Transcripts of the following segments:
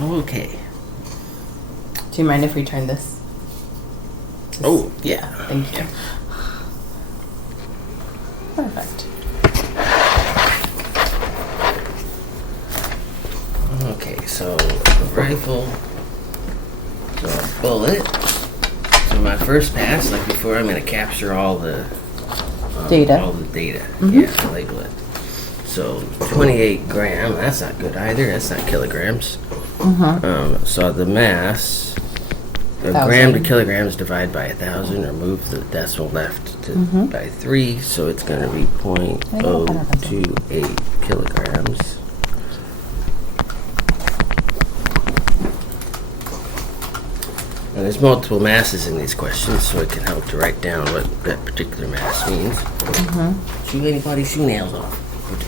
Okay. Do you mind if we turn this? Oh, yeah. Thank you. Perfect. Okay, so a rifle, so a bullet. So my first pass, like before, I'm going to capture all the Data. All the data. Mm-hmm. Yeah, label it. So 28 gram. That's not good either. That's not kilograms. Mm-hmm. So the mass, a 1,000. gram to kilograms divided by 1,000, or move the decimal left to by 3. So it's going to be 0.028 kilograms. And there's multiple masses in these questions, so it can help to write down what that particular mass means. Chew anybody's shoe nails off.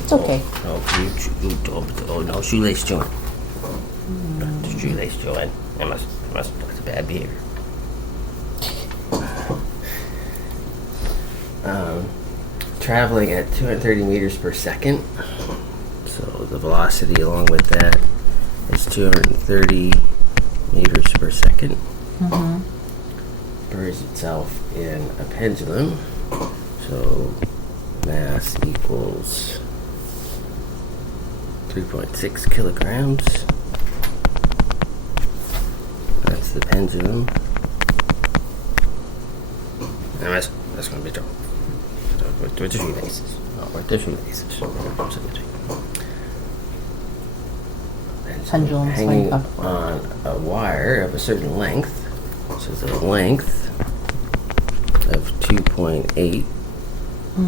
It's okay. Oh, no, shoelace chewing. Not the shoelace chewing. That's a bad behavior. Traveling at 230 meters per second. So the velocity along with that is 230 meters per second. Buries itself in a pendulum. So mass equals 3.6 kilograms. That's the pendulum. And that's going to be trouble. With the shoelaces. With the shoelaces. Pendulum hanging swing upward. on a wire of a certain length. So the length of 2.8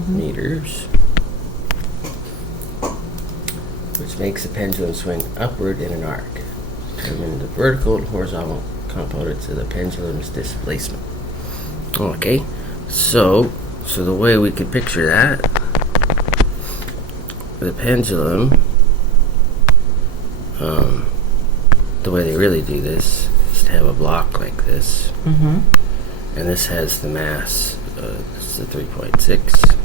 meters, which makes the pendulum swing upward in an arc. Determine the vertical and horizontal components of the pendulum's displacement. Okay, so the way we could picture that, the pendulum, the way they really do this is to have a block like this, and this has the mass. This is the 3.6,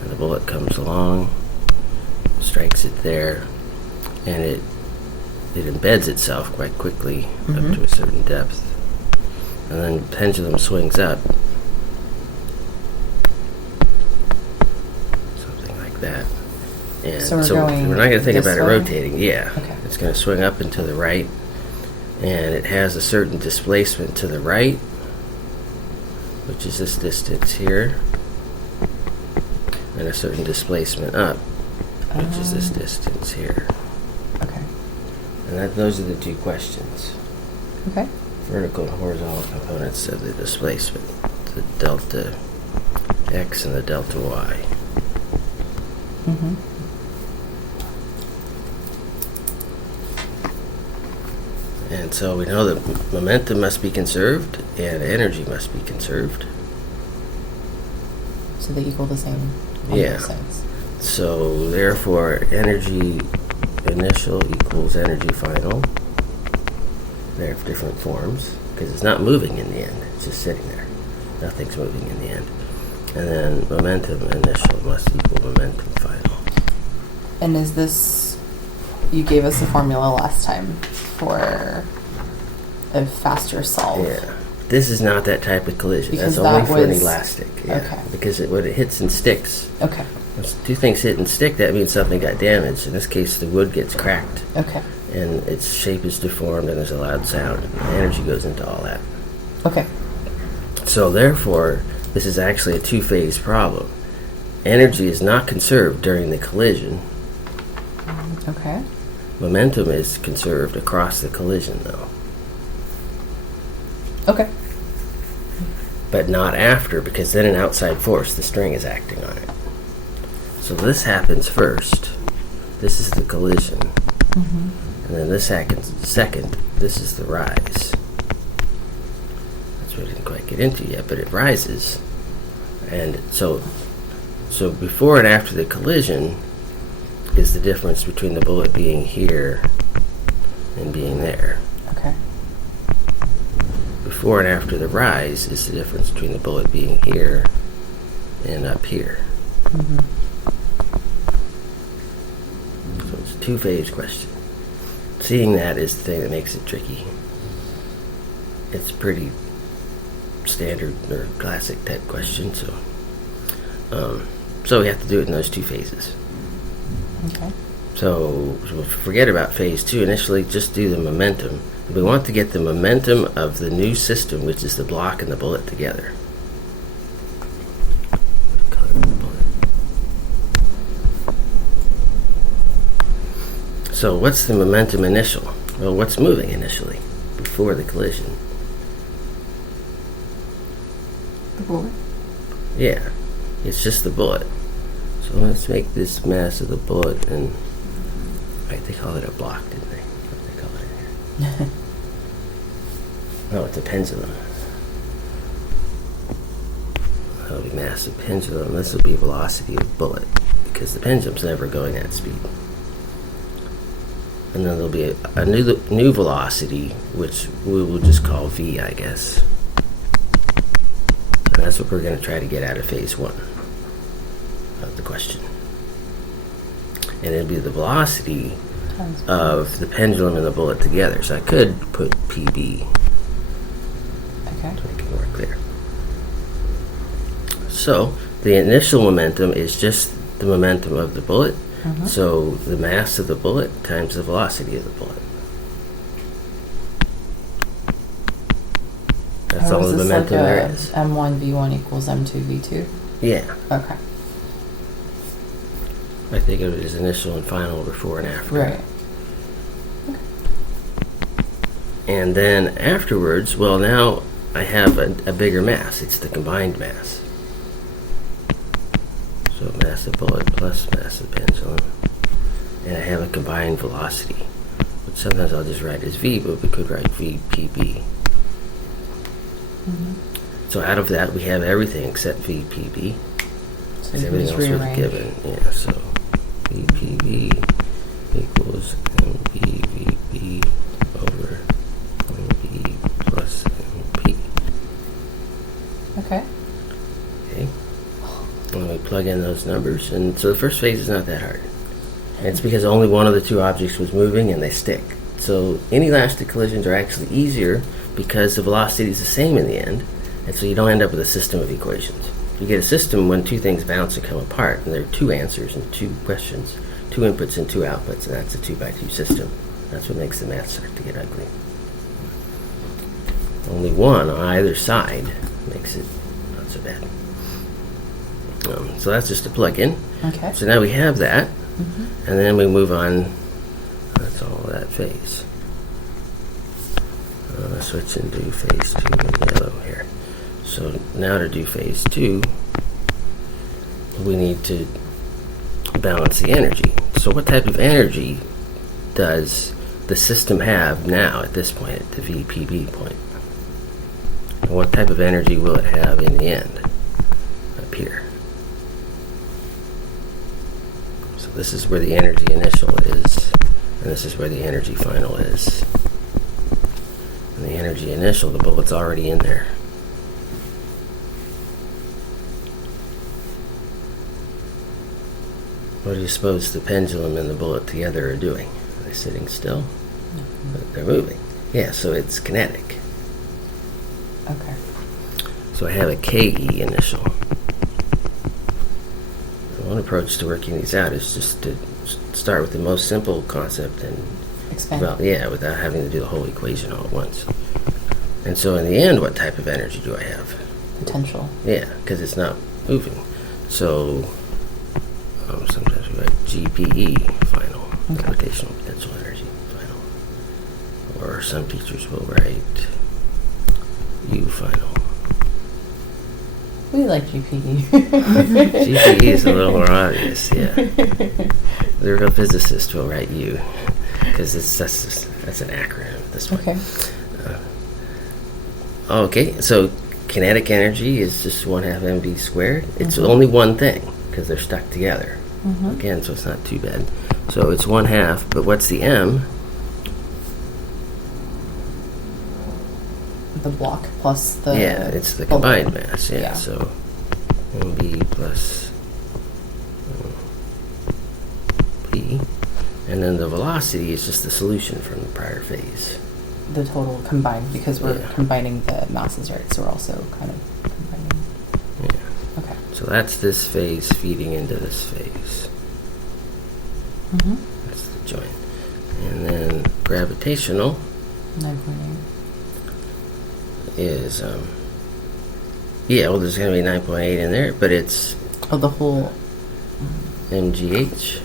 and the bullet comes along, strikes it there, and it embeds itself quite quickly up to a certain depth, and then the pendulum swings up, something like that. And So we're not going to think this about it way? rotating. Yeah, Okay. it's going to swing up and to the right, and it has a certain displacement to the right, which is this distance here, and a certain displacement up, which is this distance here. Okay. And those are the two questions. Okay. Vertical and horizontal components of the displacement, the delta x and the delta y. And so we know that momentum must be conserved and energy must be conserved. So they equal the same on Yeah. both sides. So therefore, energy initial equals energy final. They have different forms because it's not moving in the end. It's just sitting there. Nothing's moving in the end. And then momentum initial must equal momentum final. And is this, you gave us a formula last time for a faster solve. Yeah. This is not that type of collision. Because That's only that for an was- elastic. Yeah. okay. Because when it hits and sticks, Okay. when two things hit and stick, that means something got damaged. In this case, the wood gets cracked Okay. and its shape is deformed and there's a loud sound. And energy goes into all that. Okay. So therefore, this is actually a two-phase problem. Energy is not conserved during the collision. Okay. Momentum is conserved across the collision, though. Okay. But not after, because then an outside force, the string, is acting on it. So this happens first. This is the collision. And then this happens second. This is the rise. That's what I didn't quite get into yet, but it rises. And so before and after the collision is the difference between the bullet being here and being there. Okay. Before and after the rise is the difference between the bullet being here and up here. So it's a two-phase question. seeing that is the thing that makes it tricky. It's pretty standard or classic type question, so we have to do it in those two phases. Okay. So we'll forget about phase 2 initially, just do the momentum. We want to get the momentum of the new system, which is the block and the bullet together. Color of the bullet. So what's the momentum initial? Well, what's moving initially before the collision? The bullet. Yeah, it's just the bullet. So let's make this mass of the bullet, and right, they call it a block, didn't they? What did they call it here? Oh, it's a pendulum. That'll be mass of pendulum. This will be velocity of bullet, because the pendulum's never going at speed. And then there'll be a new velocity, which we will just call v, I guess. And that's what we're going to try to get out of phase 1 of the question. And it'll be the velocity of the pendulum and the bullet together. So I could put PB Okay. to make it more clear. So the initial momentum is just the momentum of the bullet. So the mass of the bullet times the velocity of the bullet. That's all the momentum there is. M1 V1 equals M2 V2? Yeah. Okay. I think of it as initial and final before and after. Right. And then afterwards, well, now I have a bigger mass. It's the combined mass. So mass of bullet plus mass of pendulum. And I have a combined velocity, which sometimes I'll just write as V, but we could write VPB. So out of that, we have everything except VPB. So Because you everything just else was rearrange. given. Yeah, so VPB equals MBVB over MB plus MP. Okay. Okay. And we plug in those numbers. And so the first phase is not that hard. And it's because only one of the two objects was moving and they stick. So inelastic collisions are actually easier because the velocity is the same in the end. And so you don't end up with a system of equations. You get a system when two things bounce and come apart, and there are two answers and two questions, two inputs and two outputs, and that's a 2x2 system. That's what makes the math start to get ugly. Only one on either side makes it not so bad. So that's just a plug-in. Okay. So now we have that, and then we move on. That's all of that phase. Let's switch and do phase 2 in yellow here. So now to do phase 2, we need to balance the energy. So what type of energy does the system have now at this point, at the VPB point? And what type of energy will it have in the end, up here? So this is where the energy initial is, and this is where the energy final is. And the energy initial, the bullet's already in there. What do you suppose the pendulum and the bullet together are doing? Are they sitting still? But they're moving. Yeah, so it's kinetic. Okay. So I have a KE initial. One approach to working these out is just to start with the most simple concept and Expand. well, yeah, without having to do the whole equation all at once. And so in the end, what type of energy do I have? Potential. Yeah, because it's not moving. So sometimes we write GPE final, gravitational potential energy final. Or some teachers will write U final. We like GPE. GPE is a little more obvious, yeah. The real physicist will write U, because that's an acronym at this point. Okay. Okay, so kinetic energy is just 1/2 mv squared. It's only one thing, because they're stuck together. Again, so it's not too bad. So it's 1/2, but what's the m? The block plus the... Yeah, it's the bullet. combined mass, yeah. So mb plus p. And then the velocity is just the solution from the prior phase. The total combined, because we're Yeah. combining the masses, right? So we're also kind of combining. Yeah. Okay. So that's this phase feeding into this phase. Mm-hmm. That's the joint. And then gravitational 9.8. is, yeah, well, there's going to be 9.8 in there, but it's Oh, the whole. mgh.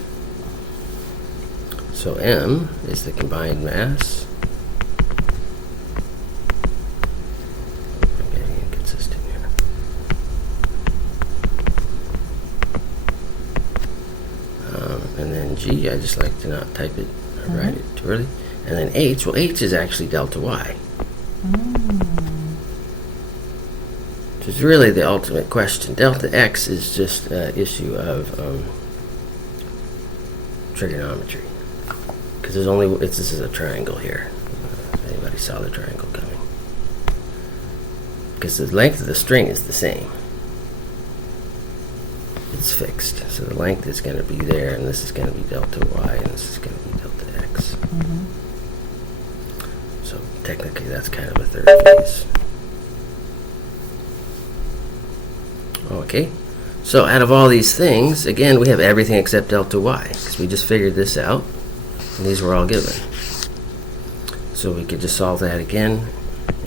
So m is the combined mass. I'm getting inconsistent here. And then g, I just like to not type it or write it too early. And then h, well, h is actually delta y, which is really the ultimate question. Delta x is just an issue of trigonometry. Because there's only, this is a triangle here. If anybody saw the triangle coming. Because the length of the string is the same. It's fixed. So the length is going to be there, and this is going to be delta y, and this is going to be delta x. Mm-hmm. So technically that's kind of a third phase. Okay. So out of all these things, again, we have everything except delta y, because we just figured this out, and these were all given. So we could just solve that again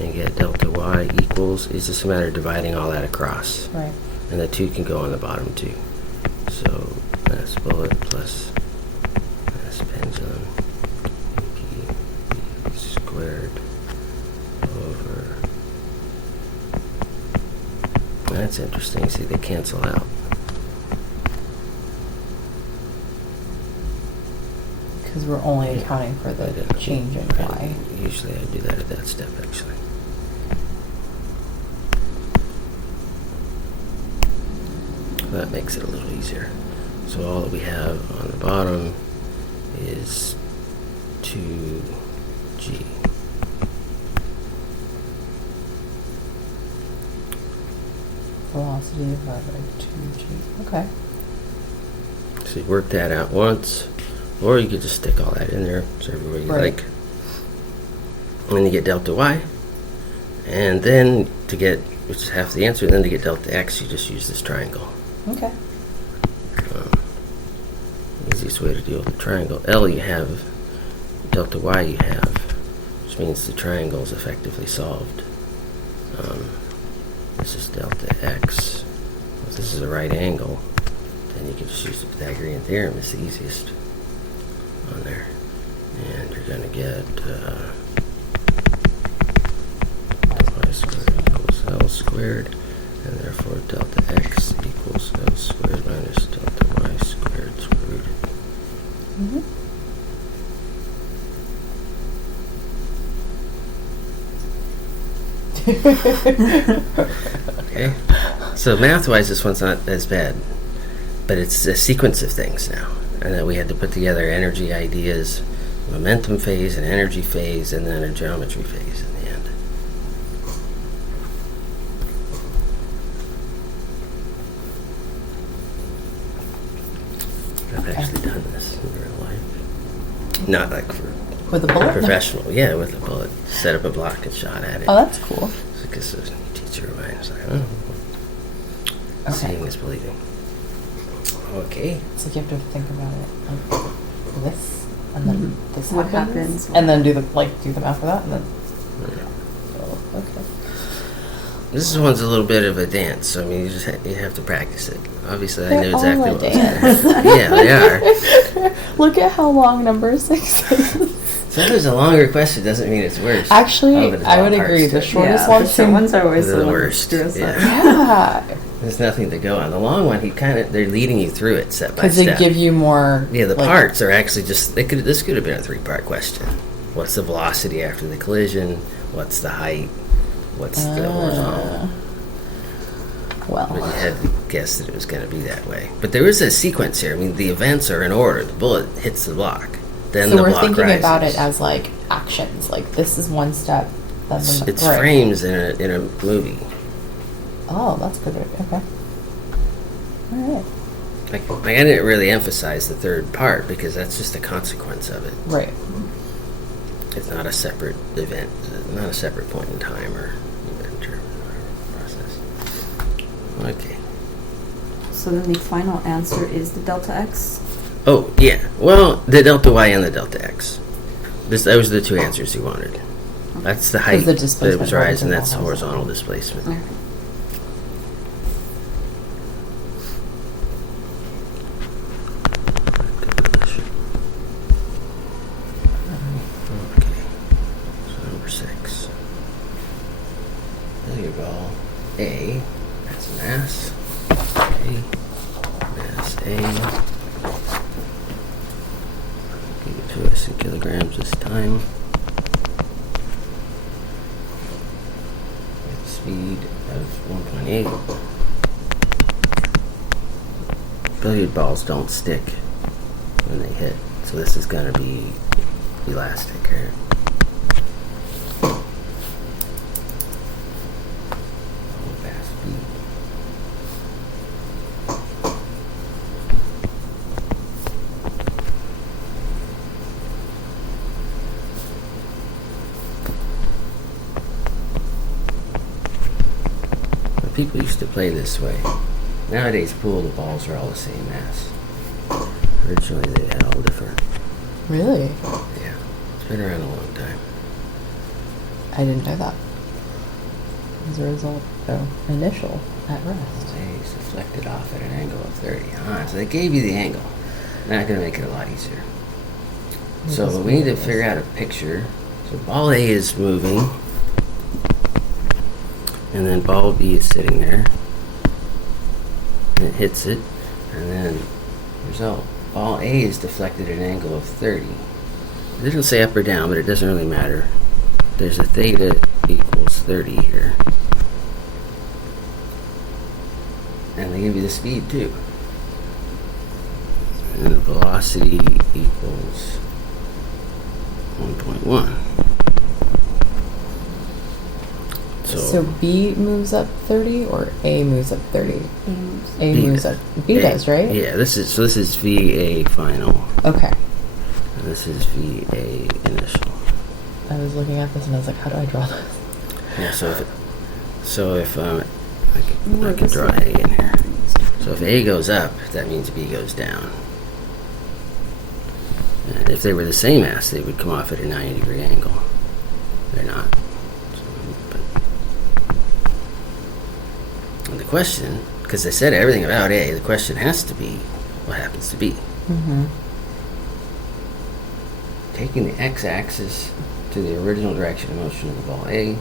and get delta y equals, it's just a matter of dividing all that across. Right. And the 2 can go on the bottom too. So mass bullet plus mass pendulum p squared over. That's interesting. See, they cancel out. Because we're only accounting for the change in y. Usually I do that at that step, actually. That makes it a little easier. So all that we have on the bottom is 2g. Velocity divided by 2g. Okay. So you work that out once, or you could just stick all that in there, whichever way you Right. like. And then you get delta y. And then to get, which is half the answer, then to get delta x, you just use this triangle. Okay. Easiest way to deal with the triangle. L you have, delta y you have, which means the triangle is effectively solved. This is delta x. If this is a right angle, then you can just use the Pythagorean theorem. It's the easiest on there. And you're going to get y squared equals L squared, and therefore delta x equals L squared minus delta y squared rooted. Mm-hmm. Okay, so math-wise, this one's not as bad, but it's a sequence of things now, and then we had to put together energy ideas, momentum phase, an energy phase, and then a geometry phase in the end. I've actually done this in real life, not like for With a bullet? professional. Yeah, with a bullet, set up a block and shot at it. Oh, that's cool. Because the teacher of mine was like, oh, seeing is believing. Okay. It's like you have to think about it like this, and then this What happens, happens? and then do the math for that, and then. Oh, okay. This one's a little bit of a dance, so I mean, you have to practice it. Obviously, I They're knew exactly all a what was dance. there. Yeah, they are. Look at how long number 6 is. Sometimes a longer question doesn't mean it's worse. Actually, Oh, but it's I all would parts agree. to The it. shortest Yeah, ones the short seem. ones are always The the worst, worst. yeah. Yeah, There's nothing to go on. The long one, they're leading you through it step by because they step. give you more. Yeah, the like, parts are actually just. This could have been a 3-part question. What's the velocity after the collision? What's the height? What's the horizontal? But you Well, had to guess that it was going to be that way. But there is a sequence here. I mean, the events are in order. The bullet hits the block, then so the we're block thinking rises. about it as like actions. Like this is one step. Then It's right. frames in a movie. Oh, that's good. Okay. All right. Like I didn't really emphasize the third part because that's just a consequence of it. Right. It's not a separate event, not a separate point in time or event or process. Okay. So then the final answer is the delta x. Oh, yeah. Well, the delta y and the delta x. Those are the two answers he wanted. That's the height the that displacement was rise, and that's horizontal. horizontal displacement. Okay. Okay. So number 6. Billiard ball A. That's mass. A. Mass A. Give it to us in kilograms this time. With speed of 1.8. Billiard balls don't stick when they hit, so this is going to be elastic, right? Fast speed. But people used to play this way. Nowadays, pool, the balls are all the same mass. Originally, they had all different. Really? Yeah, it's been around a long time. I didn't know that. As a result, though, initial at rest. They deflected off at an angle of 30. So they gave you the angle. Not going to make it a lot easier. So we need to figure out a picture. So ball A is moving, and then ball B is sitting there, and it hits it, and then result. Ball A is deflected at an angle of 30. It doesn't say up or down, but it doesn't really matter. There's a theta equals 30 here. And they give you the speed too. And the velocity equals 1.1. So B moves up 30 or A moves up 30? A B moves does. up. B does, right? Yeah, this is VA final, Okay. and this is VA initial. I was looking at this and I was like, how do I draw this? Yeah, so if I could draw A in here. So if A goes up, that means B goes down. And if they were the same mass, they would come off at a 90-degree angle. They're not. And the question, because they said everything about A, the question has to be, what happens to B? Mm-hmm. Taking the x-axis to the original direction of motion of the ball A,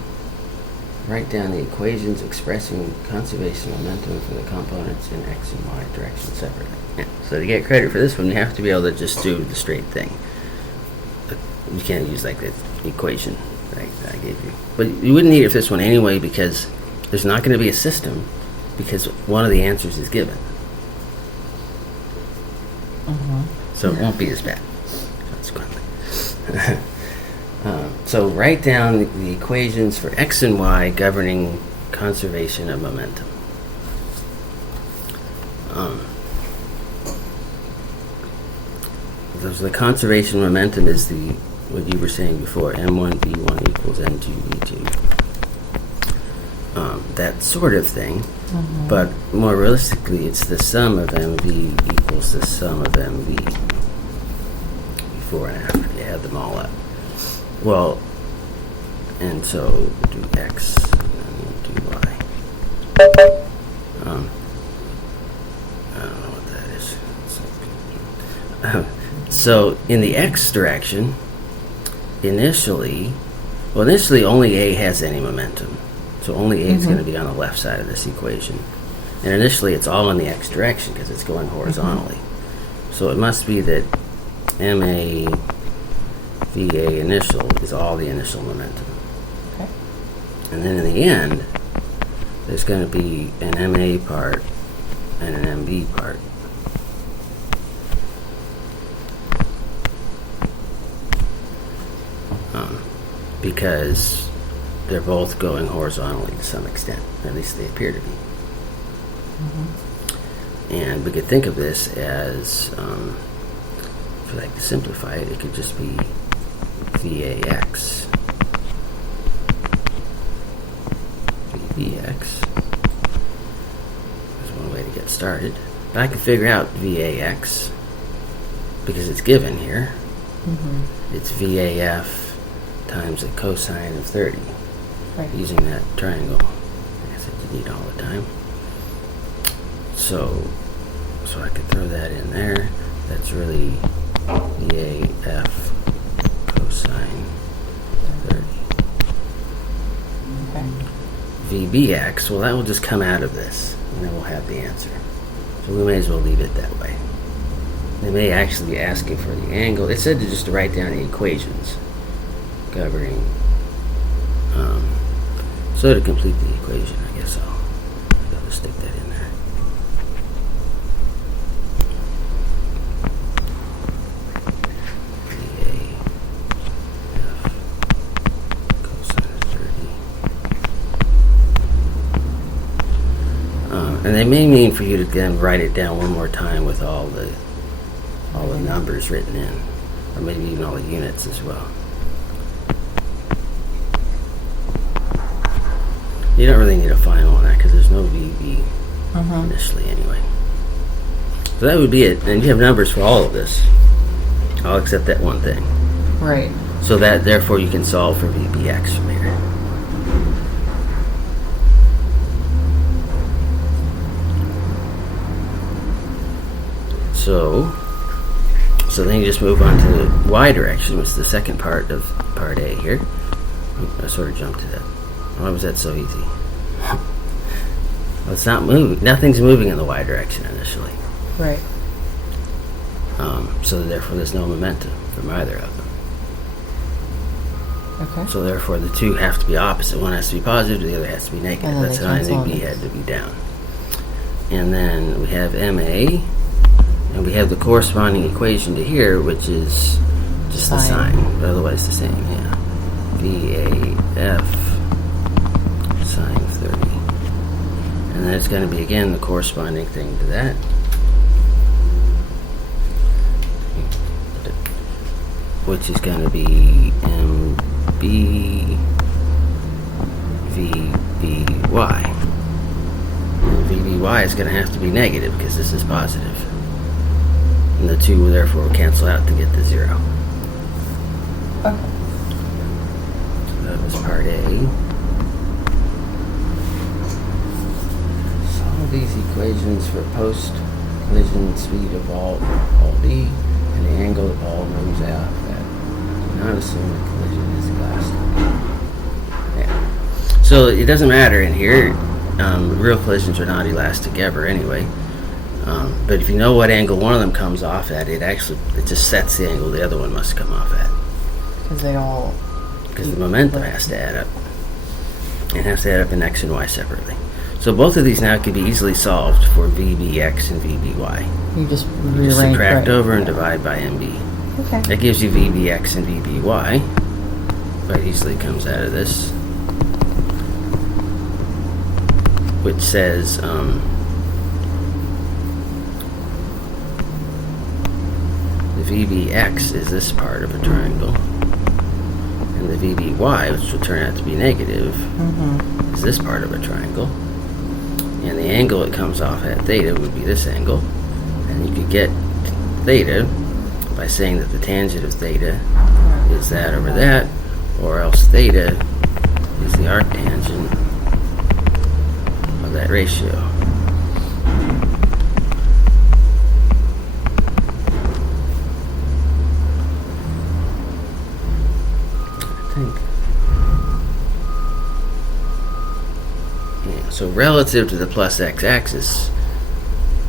write down the equations expressing conservation momentum for the components in x and y direction separately. Yeah. So to get credit for this one, you have to be able to just do the straight thing. But you can't use like the equation that I gave you. But you wouldn't need it for this one anyway because there's not going to be a system because one of the answers is given. Mm-hmm. So it won't be as bad, consequently. So write down the equations for x and y governing conservation of momentum. The conservation momentum is what you were saying before, m1 v1 equals m2 v2. That sort of thing, but more realistically, it's the sum of mv equals the sum of mv before and after you add them all up. Well, and so do x and then do y. I don't know what that is. So in the x direction, initially only A has any momentum. So only A is going to be on the left side of this equation. And initially it's all in the x direction because it's going horizontally. So it must be that MA VA initial is all the initial momentum. Okay. And then in the end, there's going to be an MA part and an MB part. Because they're both going horizontally to some extent, or at least they appear to be. And we could think of this as, if we like to simplify it, it could just be VAX. VBX is one way to get started. But I can figure out VAX because it's given here. It's VAF times the cosine of 30 Right. using that triangle. I guess that you need all the time. So I could throw that in there. That's really VAF cosine 30. Okay. VBX, well, that will just come out of this, and then we'll have the answer. So we may as well leave it that way. They may actually be asking for the angle. It said to just write down the equations governing. So to complete the equation, I guess I'll just stick that in there. VAF cosine of 30. And they may mean for you to then write it down one more time with all the numbers written in, or maybe even all the units as well. You don't really need a final on that because there's no VB initially anyway. So that would be it. And you have numbers for all of this, all except that one thing. Right. So that therefore you can solve for VBX from here. So then you just move on to the y direction, which is the second part of part A here. I sort of jumped to that. Why was that so easy? Well, it's not moving. Nothing's moving in the y direction initially. Right. So therefore there's no momentum from either of them. Okay. So therefore the two have to be opposite. One has to be positive, the other has to be negative. And then That's they how I cancel knew B out. had to be down. And then we have MA, and we have the corresponding equation to here, which is just the Sine. sign, but otherwise the same, yeah. VAF sine of 30. And then it's going to be, again, the corresponding thing to that. Which is going to be MB VBY. VBY is going to have to be negative because this is positive. And the two therefore will cancel out to get the 0. Okay. So that was part A. Solve these equations for post-collision speed of ball B and the angle the ball moves out at. Do not assume the collision is elastic. Yeah. So it doesn't matter in here. Real collisions are not elastic ever anyway. But if you know what angle one of them comes off at, it just sets the angle the other one must come off at. Because the momentum has to add up. It has to add up in x and y separately. So both of these now can be easily solved for VBX and VBY. You just You just rearrange. subtract right. over and divide by MB. Okay. That gives you VBX and VBY. Quite easily comes out of this. Which says, the VBX is this part of a triangle. And the VBY, which will turn out to be negative, is this part of a triangle. And the angle it comes off at, theta, would be this angle. And you could get theta by saying that the tangent of theta is that over that, or else theta is the arctangent of that ratio. I think. Yeah, so relative to the plus x-axis,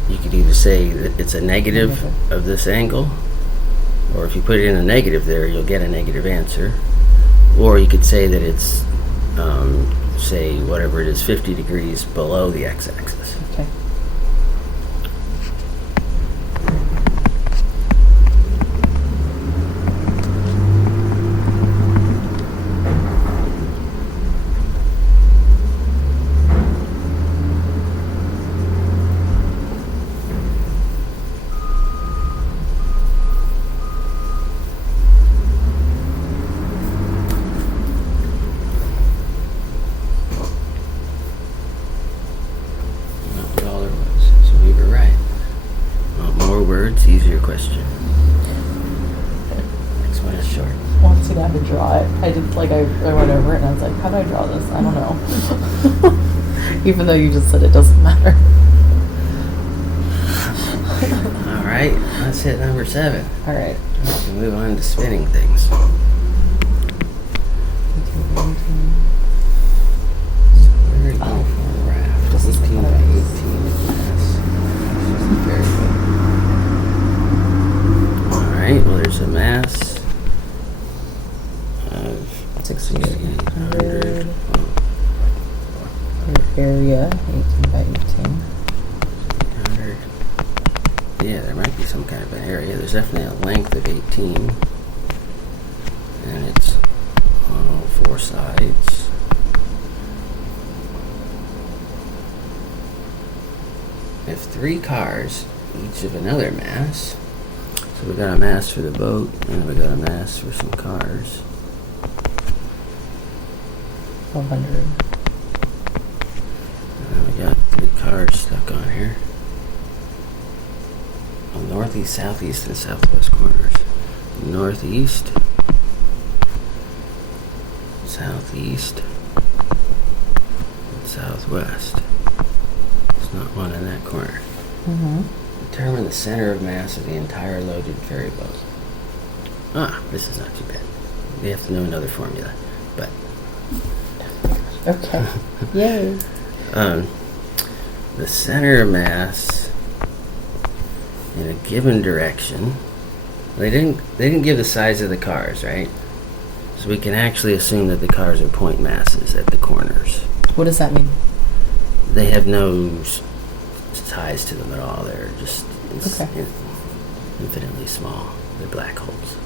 you could either say that it's a negative of this angle, or if you put it in a negative there, you'll get a negative answer. Or you could say that it's, say, whatever it is, 50 degrees below the x-axis. Okay. you have to draw it. I did, like, I went over it and I was like, how do I draw this? I don't know. Even though you just said it doesn't matter. All right, let's hit number 7. All right. We can move on to spinning things. So very uniform raft. This is 18 by close. 18 is mass. It's just a ferry boat. All right, well, there's a mass of 6,800. 6,800. Area 18 by 18. 800. Yeah, there might be some kind of an area. There's definitely a length of 18. And it's on all 4 sides. We have 3 cars, each of another mass. So we got a mass for the boat, and we got a mass for some cars. 1,200. And we got 3 cars stuck on here. On northeast, southeast, and southwest corners. Northeast, southeast, and southwest. There's not one in that corner. Mm-hmm. Determine the center of mass of the entire loaded ferry boat. Ah, this is not too bad. We have to know another formula, but Okay. Yay. the center of mass in a given direction. They didn't give the size of the cars, right? So we can actually assume that the cars are point masses at the corners. What does that mean? They have no ties to them at all. They're just Okay. infinitely small. They're black holes.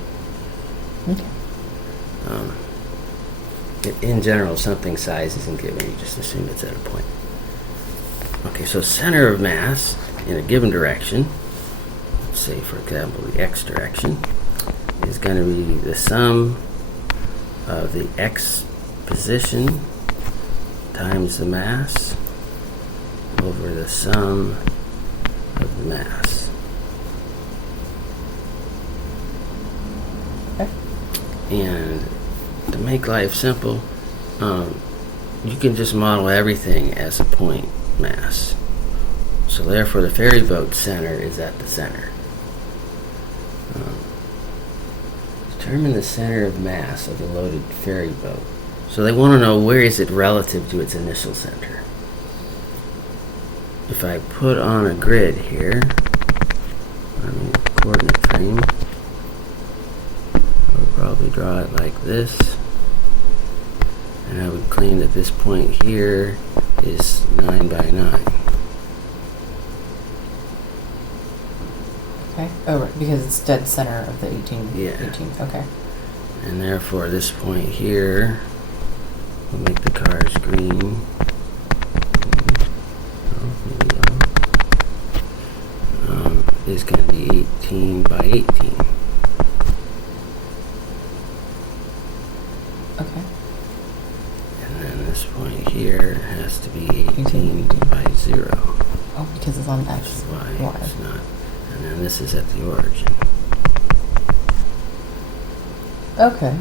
Okay. In general, something size isn't given. You just assume it's at a point. Okay, so center of mass in a given direction, let's say for example the x direction, is going to be the sum of the x position times the mass over the sum of the mass. Okay. And to make life simple, you can just model everything as a point mass. So therefore the ferry boat center is at the center. Determine the center of mass of the loaded ferry boat. So they want to know where is it relative to its initial center. If I put on a grid here, coordinate frame, I would probably draw it like this. And I would claim that this point here is 9 by 9. Okay. Oh, right, because it's dead center of the 18. Yeah. 18. Okay. And therefore this point here, we'll make the cars green. Is going to be 18 by 18. Okay. And then this point here has to be 18 by 0. Oh, because it's on Which X. is why Y. it's not. And then this is at the origin. Okay.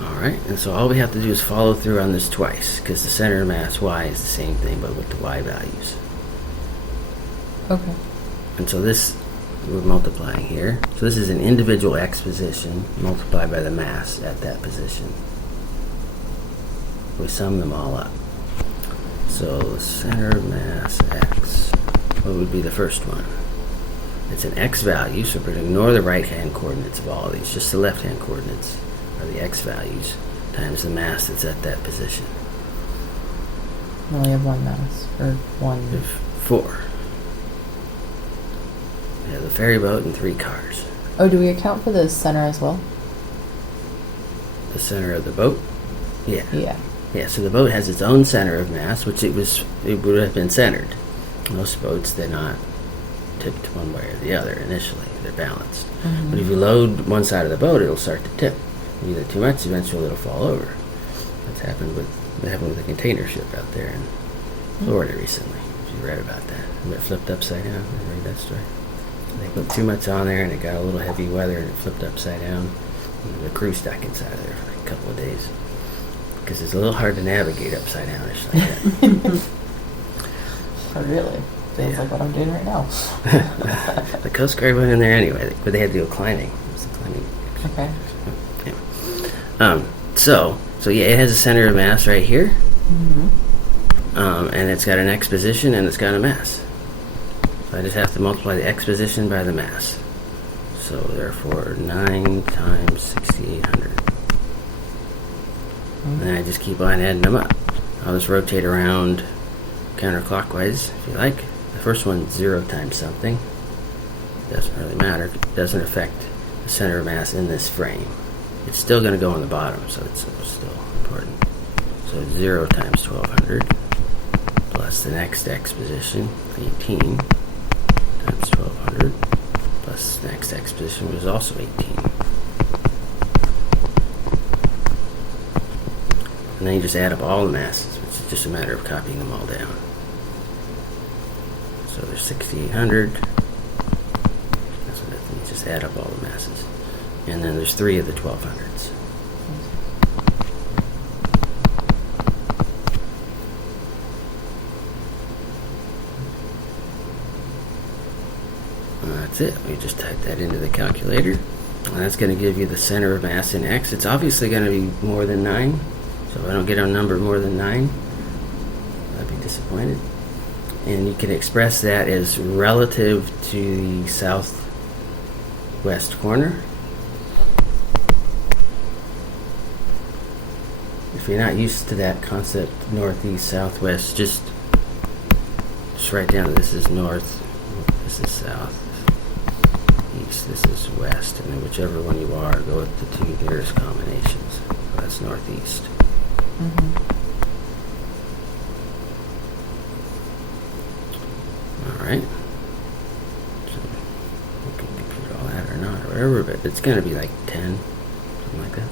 Alright, and so all we have to do is follow through on this twice, because the center of mass y is the same thing, but with the y values. Okay. And so this, we're multiplying here. So this is an individual x position multiplied by the mass at that position. We sum them all up. So center of mass x, what would be the first one? It's an x value, so we're going to ignore the right-hand coordinates of all of these. Just the left-hand coordinates are the x values times the mass that's at that position. We only have one mass, or one. 4. We have the ferry boat and 3 cars. Oh, do we account for the center as well? The center of the boat? Yeah. Yeah. Yeah, so the boat has its own center of mass, which it would have been centered. Most boats, they're not tipped one way or the other initially. They're balanced. Mm-hmm. But if you load one side of the boat, it'll start to tip. Either too much, eventually it'll fall over. That's happened with a container ship out there in Florida recently. If you read about that. It flipped upside down. Did you read that story? They put too much on there and it got a little heavy weather and it flipped upside down. And the crew stuck inside of there for like a couple of days. Because it's a little hard to navigate upside downish like that. Oh, really? Feels Yeah. like what I'm doing right now. The Coast Guard went in there anyway, but they had to go climbing. It was a climbing. Okay. Yeah. So yeah, it has a center of mass right here. Mm-hmm. And it's got an x position and it's got a mass. So I just have to multiply the x position by the mass. So therefore 9 times 6,800. And then I just keep on adding them up. I'll just rotate around counterclockwise if you like. The first one's 0 times something. Doesn't really matter. It doesn't affect the center of mass in this frame. It's still going to go on the bottom, so it's still important. So 0 times 1200 plus the next x position, 18 times 1200 plus the next x position was also 18. And then you just add up all the masses, which is just a matter of copying them all down. So there's 6,800. That's what you just add up all the masses. And then there's 3 of the 1200s. And that's it. We just type that into the calculator. And that's going to give you the center of mass in x. It's obviously going to be more than 9. So if I don't get a number more than 9, I'd be disappointed. And you can express that as relative to the southwest corner. If you're not used to that concept, northeast, southwest, just write down this is north, this is south, east, this is west, and then whichever one you are, go with the 2 nearest combinations. So that's northeast. Mm-hmm. Alright. So you can compute all that or not, or whatever, but it's going to be like 10, something like that.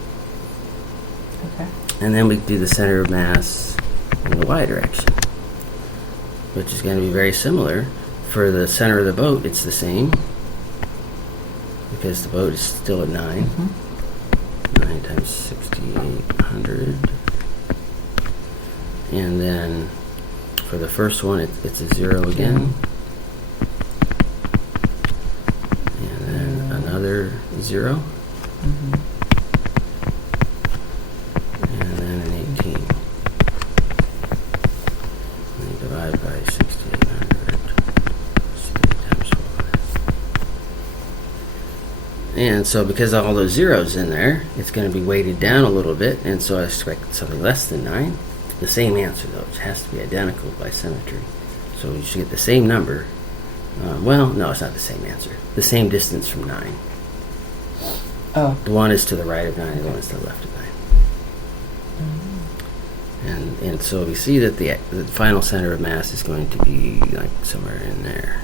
Okay. And then we do the center of mass in the y direction, which is going to be very similar. For the center of the boat, it's the same, because the boat is still at 9. Mm-hmm. 9 times 6,800. And then for the first one, it's a 0 again. And then another 0. Mm-hmm. And then an 18. And you divide by 6,800. 3 times 1200. And so because all those zeros in there, it's going to be weighted down a little bit. And so I expect something less than 9. The same answer, though. It has to be identical by symmetry. So you should get the same number. Well, no, it's not the same answer. The same distance from 9. Oh. The one is to the right of 9, the one is to the left of 9. And so we see that the final center of mass is going to be like somewhere in there.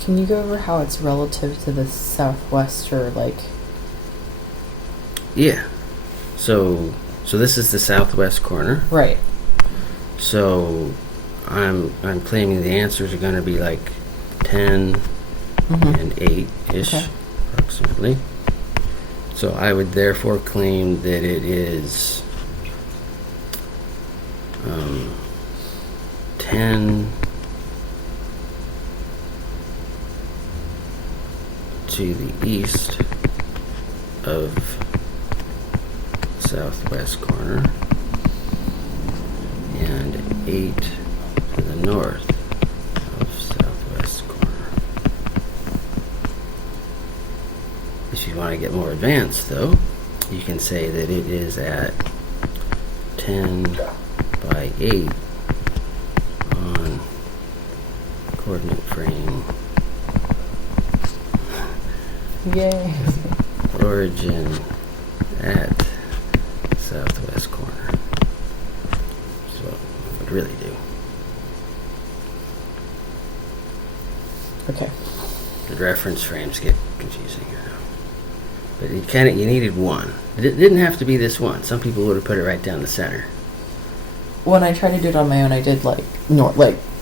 Can you go over how it's relative to the southwest or like? Yeah. So this is the southwest corner. Right. So I'm claiming the answers are going to be like 10 Mm-hmm. and 8-ish, Okay. approximately. So I would therefore claim that it is 10 to the east of southwest corner and 8 to the north of southwest corner. If you want to get more advanced, though, you can say that it is at 10 by 8 on coordinate frame Yay. origin at southwest corner. So what it would really do. Okay. The reference frames get confusing. But you needed one. It didn't have to be this one. Some people would have put it right down the center. when I tried to do it on my own, I did like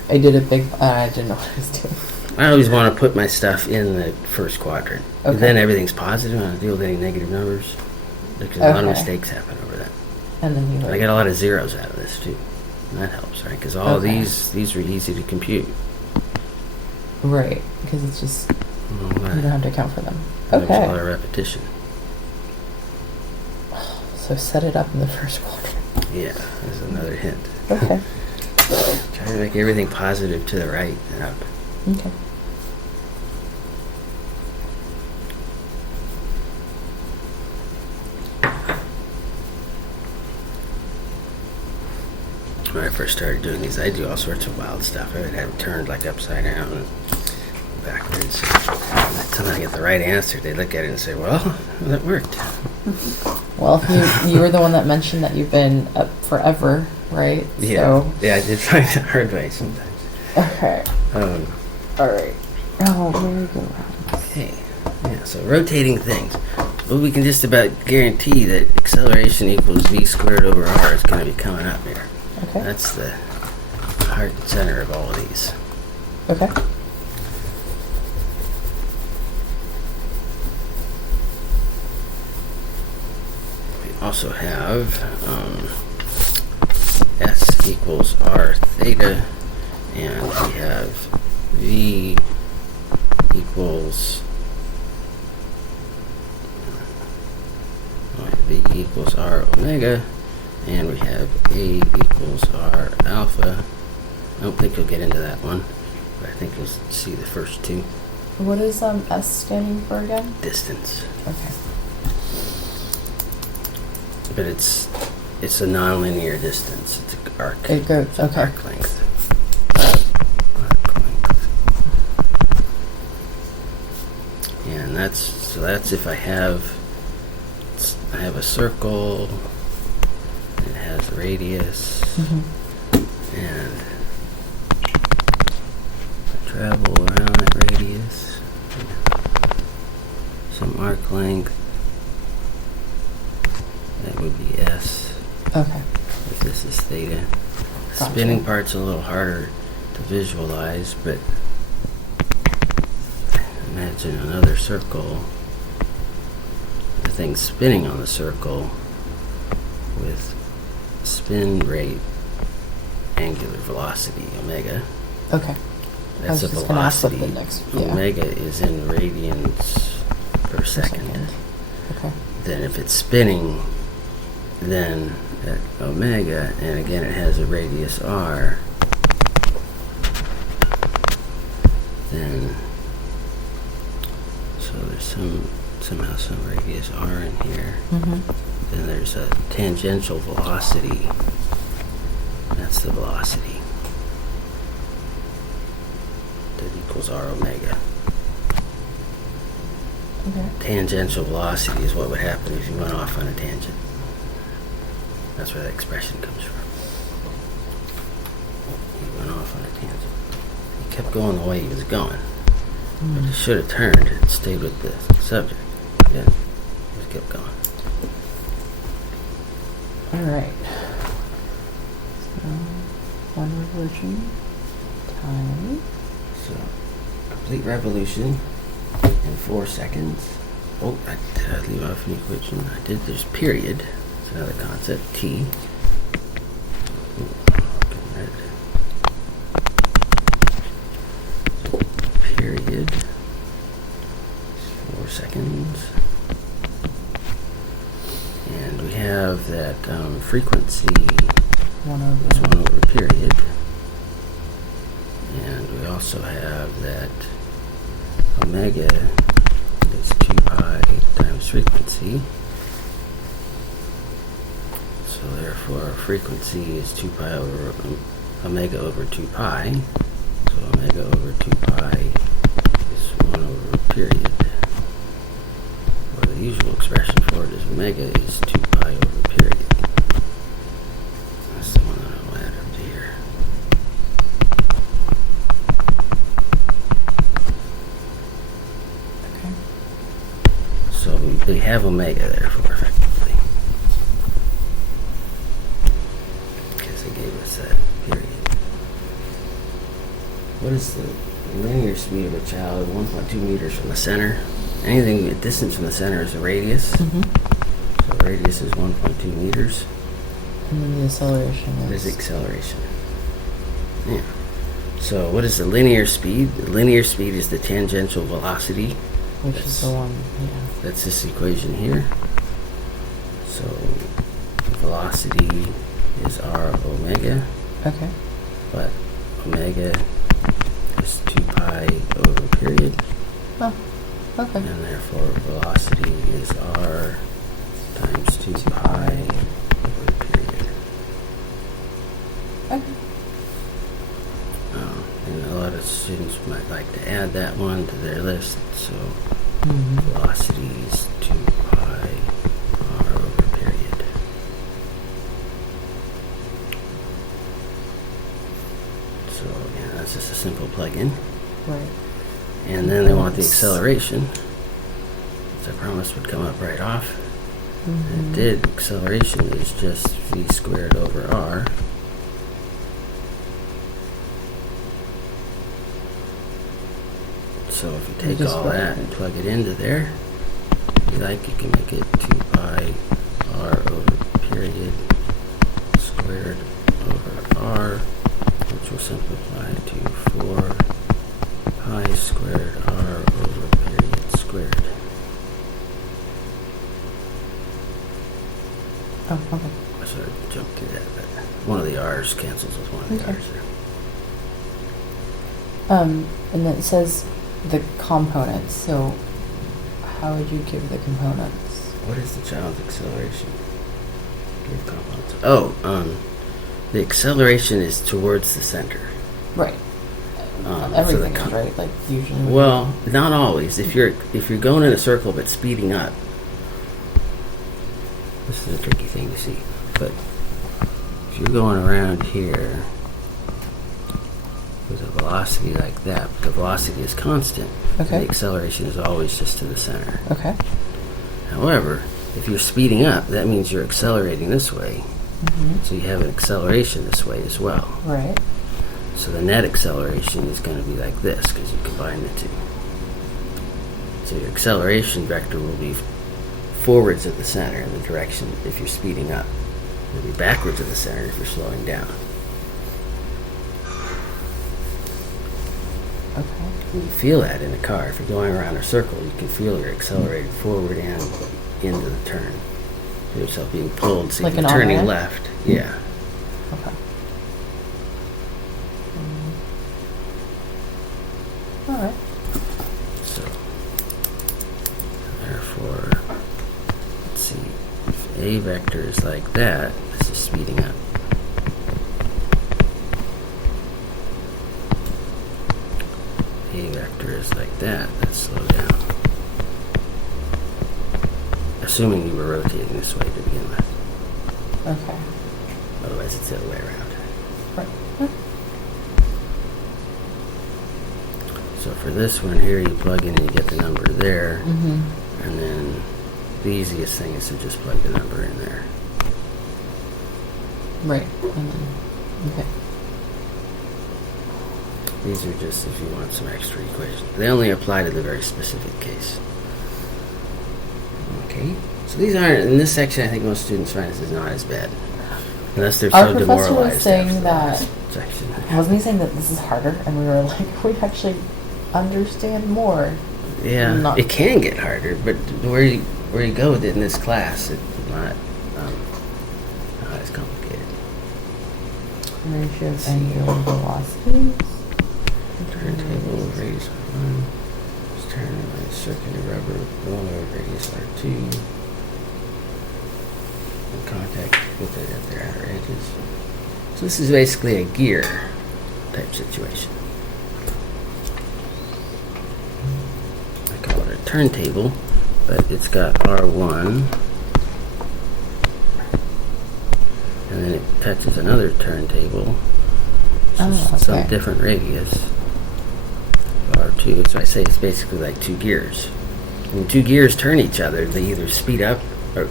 I did a big. I didn't know what I was doing. I always want to put my stuff in the first quadrant. Okay. Then everything's positive. I don't deal with any negative numbers. Because a lot of Okay. mistakes happen over that. And then you. I get a lot of zeros out of this too. And that helps, right? Because all Okay. these are easy to compute. Right, because it's just Well, you don't have to account for them. There's a lot Okay. of repetition. So set it up in the first quadrant. Yeah, there's another hint. Okay. Try to make everything positive to the right and up. Okay. When I first started doing these, I do all sorts of wild stuff. I would have it turned like upside down and backwards. By the time I get the right answer, they look at it and say, "Well, that worked." Well, you were the one that mentioned that you've been up forever, right? Yeah, yeah, I did find it hard way sometimes. So, okay. Um, All right. Oh, very good. okay, yeah. So rotating things. Well, we can just about guarantee that acceleration equals v squared over r is going to be coming up here. Okay. That's the heart and center of all of these. Okay. We also have S equals R theta, and we have V equals V equals R omega, and we have A equals R alpha. I don't think you'll get into that one, but I think you'll see the first two. What is S standing for again? Distance. Okay. But it's a nonlinear distance. It's an arc. It goes. It's an Okay. arc length. Arc length. And that's if I have a circle. It has a radius, Mm-hmm. and I travel around that radius. Some arc length. That would be S. Okay. If this is theta. The Gotcha. spinning part's a little harder to visualize, but imagine another circle. The thing's spinning on the circle with spin rate angular velocity omega. Okay. That's a was just gonna ask what velocity. the next- yeah. Omega is in radians per second. Okay. Then if it's spinning, then at omega, and again it has a radius r, then so there's somehow some radius r in here. Mm-hmm. Then there's a tangential velocity. That's the velocity that equals r omega. Okay. Tangential velocity is what would happen if you went off on a tangent. That's where that expression comes from. He went off on a tangent. He kept going the way he was going. But he should have turned and stayed with the subject. Yeah, he just kept going. All right. So, one revolution. Time. So, complete revolution in 4 seconds. Oh, did I leave off an equation? I did. There's period. It's another concept. T. Ooh, getting red. So, period. 4 seconds. And we have that frequency One over. is 1 over period. And we also have that omega is 2 pi times frequency. So therefore frequency is 2 pi over omega over 2 pi. So omega over 2 pi is 1 over period. Or the usual expression for it is omega is 2 pi over period. That's the one that I'll add up to here. Okay. So we have omega therefore effectively. Because they gave what is the linear speed of a child? 1.2 meters from the center. Anything a distance from the center is a radius. Mm-hmm. So radius is 1.2 meters. And then the acceleration What is is. acceleration? Yeah. So what is the linear speed? The linear speed is the tangential velocity. Which is the one, yeah. That's this equation here. So velocity is r omega, Okay. but omega is 2 pi over period, Oh, okay. and therefore velocity is r times 2 2 pi pi. over period. Okay. And a lot of students might like to add that one to their list. So Mm-hmm. velocity is 2 pi r over period. So yeah, that's just a simple plug-in. Right. And then they want the Yes. acceleration, which I promised would come up right off. And Mm-hmm. it did. Acceleration is just v squared over r. So if you take just all put- that and plug it into there, if you like, you can make it 2 pi r over period squared over r, which will simplify to 4 pi squared r over period squared. Oh, okay. I sort of jumped through that, but one of the r's cancels with one of the Okay. r's there. And it says the components. So, how would you give the components? What is the child's acceleration? Give components. Oh, the acceleration is towards the center. Right. So the Everything com- is right. Like usually. Well, not always. If you're going in a circle but speeding up, this is a tricky thing to see. But if you're going around here with a velocity like that, but the velocity is constant, Okay. the acceleration is always just to the center. Okay. However, if you're speeding up, that means you're accelerating this way. Mm-hmm. So you have an acceleration this way as well. Right. So the net acceleration is going to be like this because you combine the two. So your acceleration vector will be forwards of the center in the direction if you're speeding up. It'll be backwards of the center if you're slowing down. Okay. You feel that in a car. If you're going around a circle, you can feel you're accelerating forward and into the turn. Feel yourself being pulled, so Like you're an turning on-ramp? left. Yeah. Okay. All right. So, therefore, let's see. If a vector is like that, this is speeding up. A vector is like that, that's slow down. Assuming you were rotating this way to begin with. Okay. Otherwise, it's the other way around. Right. Yeah. So for this one here, you plug in and you get the number there. Mm-hmm. And then the easiest thing is to just plug the number in there. Right. And then, okay. These are just if you want some extra equations. They only apply to the very specific case. Okay. So these aren't, in this section, I think most students find this is not as bad. Unless they're Our so professor was demoralized saying after the that- last section. Wasn't he saying that this is harder? And we were like, we actually understand more. Yeah, Not- it can get harder, but where you go with it in this class, it's not as complicated. Ratio of angular velocities. Turntable of radius R1 is turned by a circular rubber going over radius R2 in contact with it at their outer edges. So this is basically a gear type situation. I call it a turntable, but it's got R1 and then it touches another turntable, which is Oh, some okay. different radius. R2, so I say it's basically like two gears. When two gears turn each other, they either speed up, or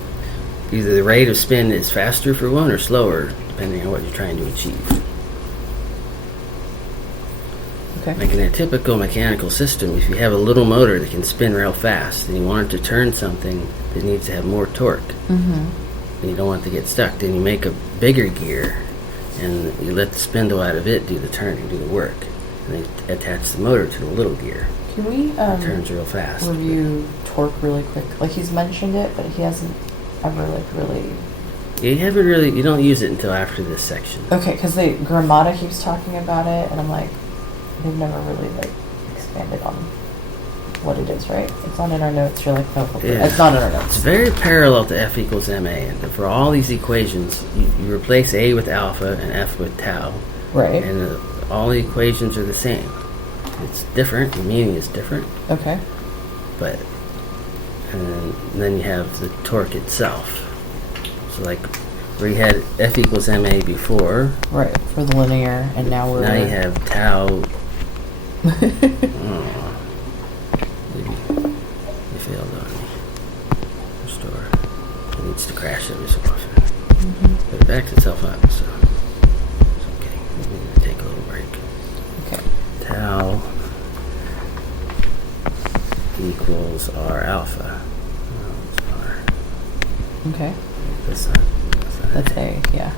either the rate of spin is faster for one or slower, depending on what you're trying to achieve. Okay. Like in a typical mechanical system, if you have a little motor that can spin real fast and you want it to turn something that needs to have more torque, Mm-hmm. and you don't want it to get stuck, then you make a bigger gear and you let the spindle out of it do the turning, do the work. And they attach the motor to the little gear. Can we It turns real fast. review torque really quick? Like he's mentioned it, but he hasn't ever like really. You don't use it until after this section. Okay, because Gramata keeps talking about it, and I'm like, they've never really like expanded on what it is, right? It's not in our notes. You're like, no, Yeah. it's not in our It's notes. very parallel to F equals ma, and for all these equations, you replace A with alpha and F with tau, Right. and all the equations are the same. It's different, the meaning is different, Okay. but and then you have the torque itself. So like where you had F equals ma before, Right, for the linear, and now we're. now you have tau. Oh, maybe you failed on me. Restore. It needs to crash every so often. Mhm. But it backs itself up, so it's okay. We need to take a little break. Okay. Tau equals R alpha. Oh, it's R. Okay. That's not That's it. A. Yeah.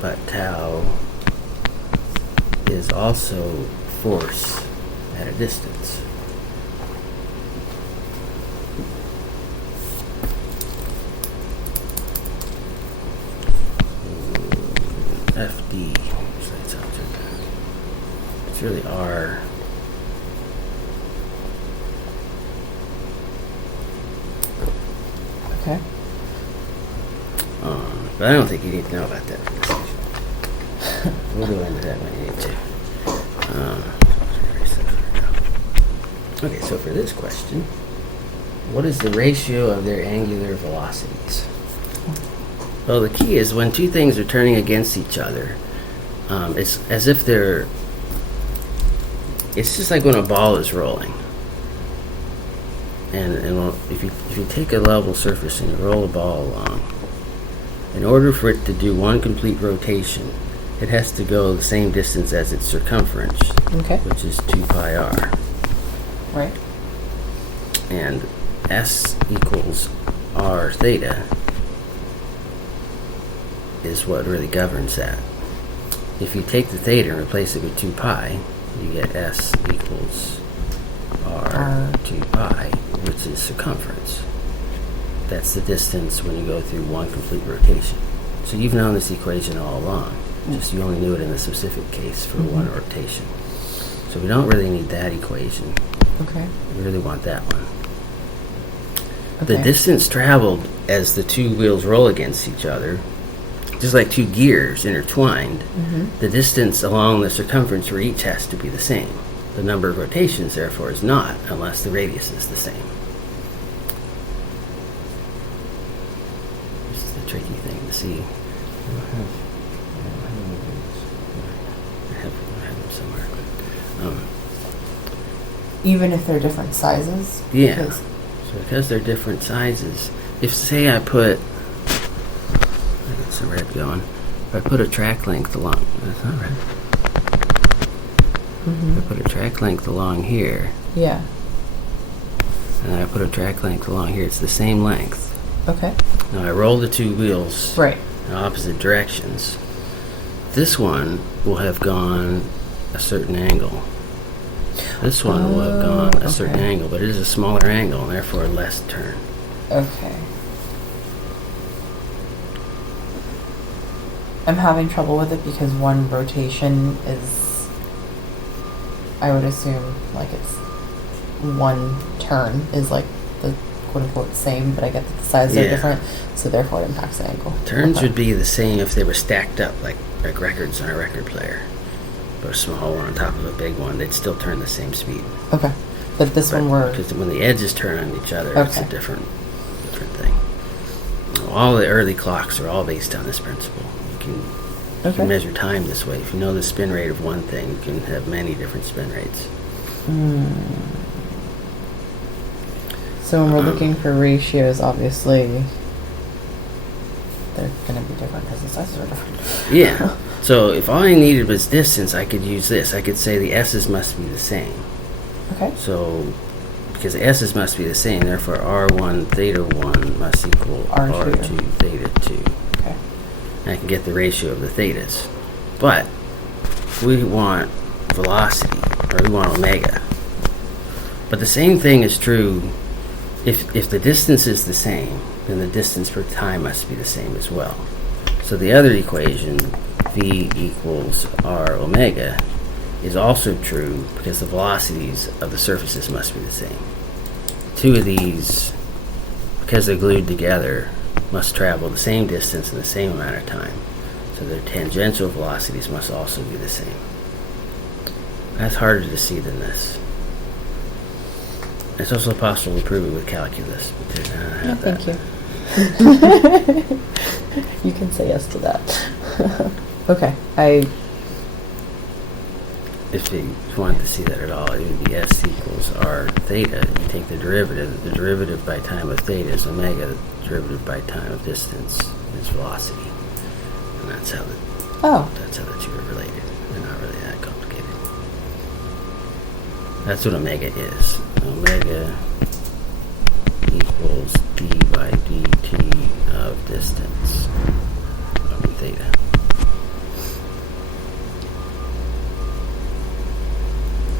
But tau is also force at a distance. FD. So that sounds right. It's really R. Okay. But I don't think you need to know about that for this section. We'll go into that when you need to. Okay, so for this question, what is the ratio of their angular velocities? Well, the key is when two things are turning against each other, it's as if they're. It's just like when a ball is rolling. And if you take a level surface and you roll a ball along, in order for it to do one complete rotation, it has to go the same distance as its circumference, Okay. which is 2 pi r. Right. And S equals r theta is what really governs that. If you take the theta and replace it with 2 pi, you get S equals r 2 pi, which is circumference. That's the distance when you go through one complete rotation. So you've known this equation all along, just you only knew it in the specific case for one rotation. So we don't really need that equation. Okay. We really want that one. Okay. The distance traveled as the two wheels roll against each other, just like two gears intertwined, Mm-hmm. the distance along the circumference for each has to be the same. The number of rotations, therefore, is not, unless the radius is the same. This is the tricky thing to see. I have them somewhere. Even if they're different sizes. Yeah. Because- So because they're different sizes, if say I get some red going. If I put a track length along, that's not red. Mhm. If I put a track length along here, Yeah. and I put a track length along here, it's the same length. Okay. Now I roll the two wheels Right. in opposite directions. This one will have gone a certain angle. This one will have gone a certain okay. angle, but it is a smaller angle and therefore less turn. Okay. I'm having trouble with it because one rotation is, I would assume, like it's one turn is like the quote unquote same, but I get that the sizes are Yeah. different, so therefore it impacts the angle. Turns Okay. would be the same if they were stacked up like records on a record player. Put a small one on top of a big one, they'd still turn the same speed. Okay. But this one we're. Because when the edges turn on each other, it's a Okay. different thing. All the early clocks are all based on this principle. You can Okay. measure time this way. If you know the spin rate of one thing, you can have many different spin rates. So when we're looking for ratios, obviously, they're going to be different because the sizes are different. Yeah. So if all I needed was distance, I could use this. I could say the S's must be the same. Okay. So, because the S's must be the same, therefore R1 theta 1 must equal R2. R2 theta 2. Okay. And I can get the ratio of the thetas. But if we want velocity, or we want omega, but the same thing is true if the distance is the same, then the distance per time must be the same as well. So the other equation, V equals R omega, is also true because the velocities of the surfaces must be the same. Two of these, because they're glued together, must travel the same distance in the same amount of time. So their tangential velocities must also be the same. That's harder to see than this. It's also possible to prove it with calculus, but I don't have that. Thank you. You can say yes to that. Okay. If you wanted to see that at all, it would be S equals R theta. You take the derivative by time of theta is omega, the derivative by time of distance is velocity. And that's how the two are related. They're not really that complicated. That's what omega is. Omega equals d by dt of distance over theta.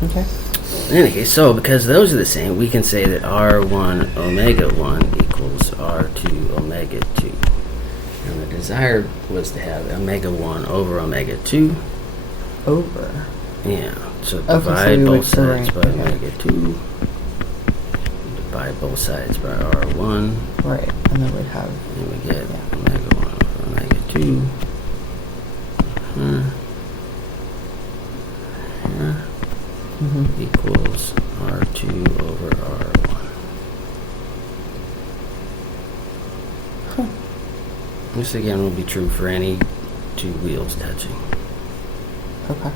Okay. In any case, so because those are the same, we can say that R1 omega 1 equals R2 omega 2. And the desired was to have omega 1 over omega 2. Over. Yeah, so so divide you both would sides by bring- okay. omega 2. Divide both sides by R1. Right. And then we'd have. And we get Yeah. omega 1 over omega 2. Here Mm-hmm. equals R2 over R1. Huh. This again will be true for any two wheels touching. Okay.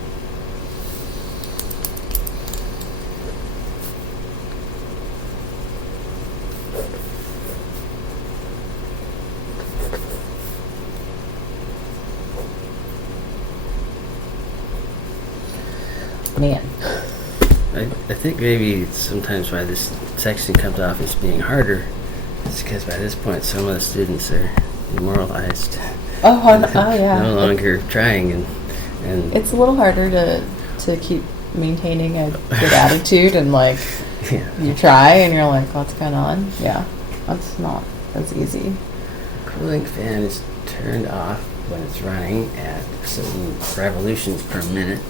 Man. I think maybe sometimes why this section comes off as being harder is because by this point some of the students are demoralized. Oh yeah. No longer trying and It's a little harder to keep maintaining a good attitude and like yeah. you try and you're like, what's going on? Yeah. That's not as easy. Cooling fan is turned off when it's running at certain revolutions per minute.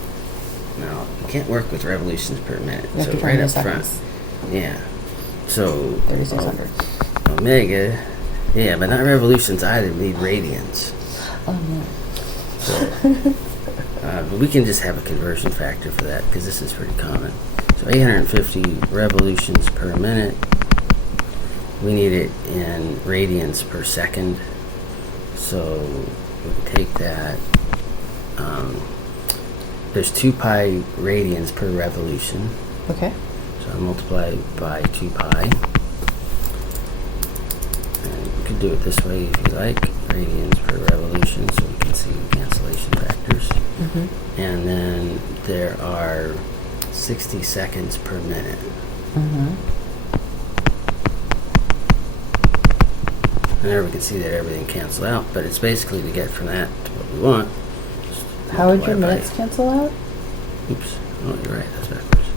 Now, you can't work with revolutions per minute. You have So to turn right the up front. seconds. Yeah. So 3600. omega, yeah, but not revolutions either. We need radians. Oh no. So, but we can just have a conversion factor for that because this is pretty common. So 850 revolutions per minute. We need it in radians per second. So we can take that. There's 2 pi radians per revolution. Okay. So I multiply by 2 pi. And you can do it this way if you like. Radians per revolution, so we can see the cancellation factors. Mm-hmm. And then there are 60 seconds per minute. Mm-hmm. And there we can see that everything cancels out, but it's basically to get from that to what we want. Just How would your multiply by- minutes cancel out? Oops. Oh, you're right. That's backwards.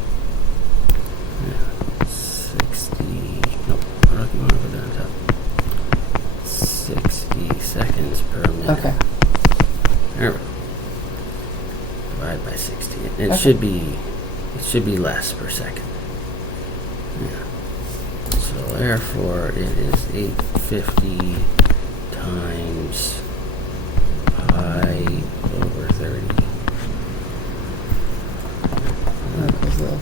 Yeah. 60. Nope. What do you want to put that on top? 60 seconds per minute. Okay. There we go. Divide by 60. It Okay. should be less per second. Yeah. So therefore, it is 850 times pi over 30. Because the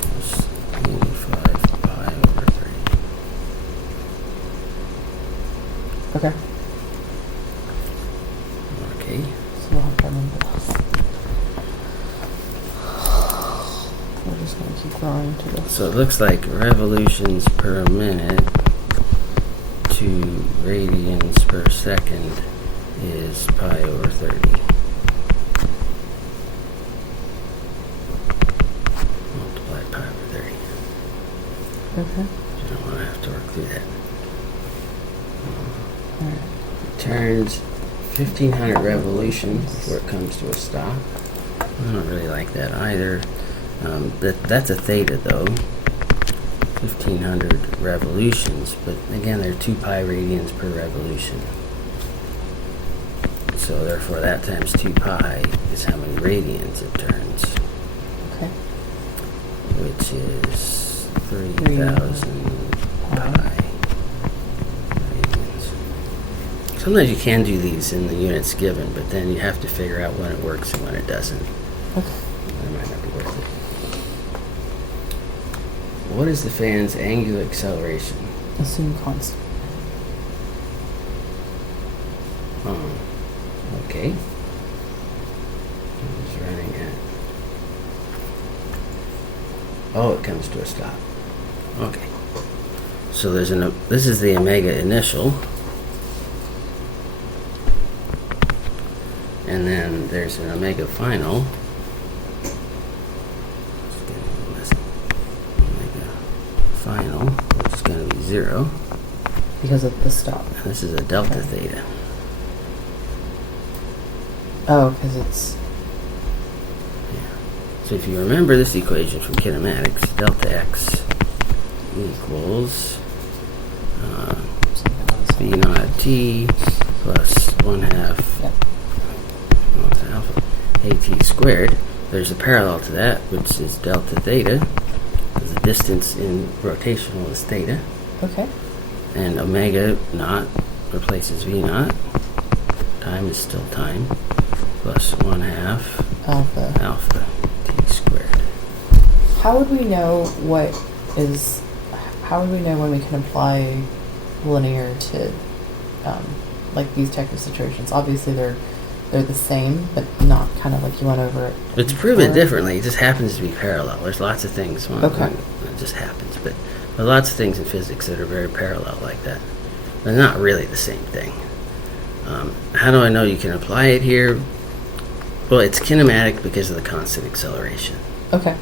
Plus 85 pi over 30. okay. Okay. So we'll have to remember that. We're just gonna keep growing to this. So it looks like revolutions per minute to radians per second is pi over 30. Multiply pi over 30. Okay. You don't want to have to work through that. Alright. Turns 1,500 revolutions before it comes to a stop. I don't really like that either. That's a theta though. 1,500 revolutions, but again, they're 2 pi radians per revolution. So therefore, that times 2 pi is how many radians it turns, Okay. which is 3,000 pi radians. Sometimes you can do these in the units given, but then you have to figure out when it works and when it doesn't. Okay. That might not be worth it. What is the fan's angular acceleration? Assume constant. Okay. It's running at. Oh, it comes to a stop. Okay. So there's this is the omega initial. And then there's an omega final. Omega final, which is going to be 0. Because of the stop. And this is a delta theta. Oh, because it's... So if you remember this equation from kinematics, delta x equals v naught t plus 1/2 Yep. alpha at squared. There's a parallel to that, which is delta theta. The distance in rotational is theta. Okay. And omega naught replaces v naught. Time is still time. Plus 1/2 Alpha. alpha t squared. How would we know what is... How would we know when we can apply linear to, like, these type of situations? Obviously, they're the same, but not kind of like you went over it. It's proven before. differently. It just happens to be parallel. There's lots of things. Okay. It just happens. But there are lots of things in physics that are very parallel like that. They're not really the same thing. How do I know you can apply it here? Well, it's kinematic because of the constant acceleration. Okay.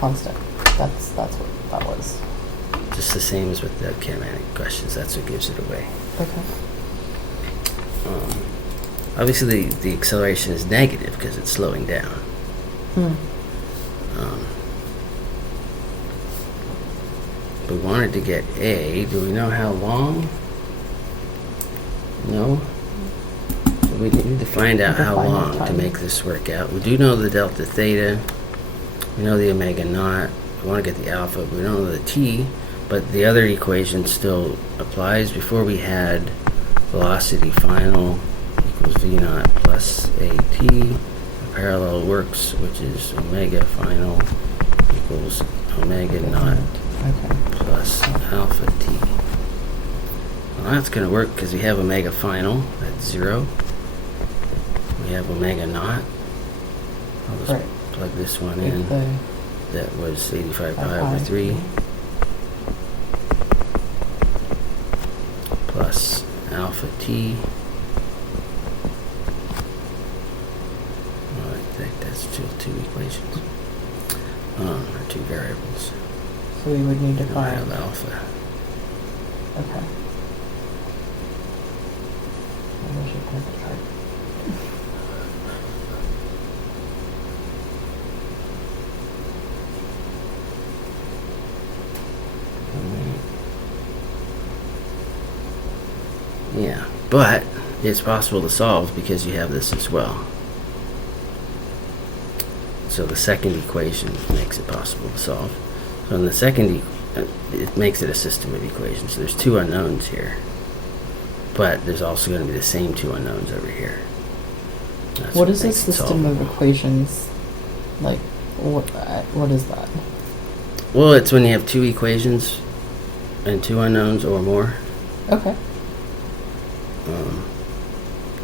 Constant. That's what that was. Just the same as with the kinematic questions. That's what gives it away. Okay. Obviously, the acceleration is negative because it's slowing down. We wanted to get A. Do we know how long? No? So we need to find out how Define long to time. make this work out. We do know the delta theta. We know the omega naught. We want to get the alpha. We don't know the t, but the other equation still applies. Before we had velocity final equals v naught plus at. The parallel works, which is omega final equals omega naught Okay. plus alpha t. Well, that's going to work because we have omega final at 0. We have omega naught. I'll just Right. plug this one Take in. the That was 85 pi pi. over 3 plus alpha t. Well, I think that's still 2 equations. Or 2 variables. So we would need to I find. have alpha. Okay. Maybe I should print the chart. Yeah, but it's possible to solve because you have this as well. So the second equation makes it possible to solve. So in the second, it makes it a system of equations. So there's 2 unknowns here, but there's also going to be the same 2 unknowns over here. That's What is a makes it system of solvable. equations? Like, what is that? Well, it's when you have 2 equations and 2 unknowns or more. Okay.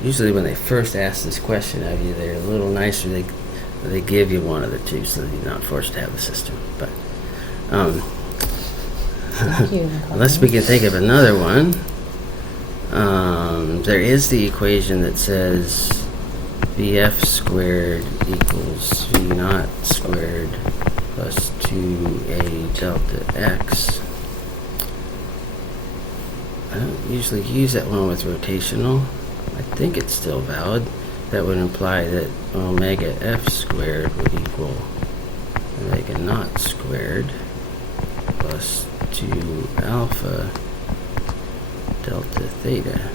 Usually when they first ask this question of you, they're a little nicer. They give you one of the 2 so that you're not forced to have the system. But Thank you. Unless we can think of another one. There is the equation that says Vf squared equals V naught squared plus 2a delta x. I don't usually use that one with rotational. I think it's still valid. That would imply that omega f squared would equal omega naught squared plus 2 alpha delta theta.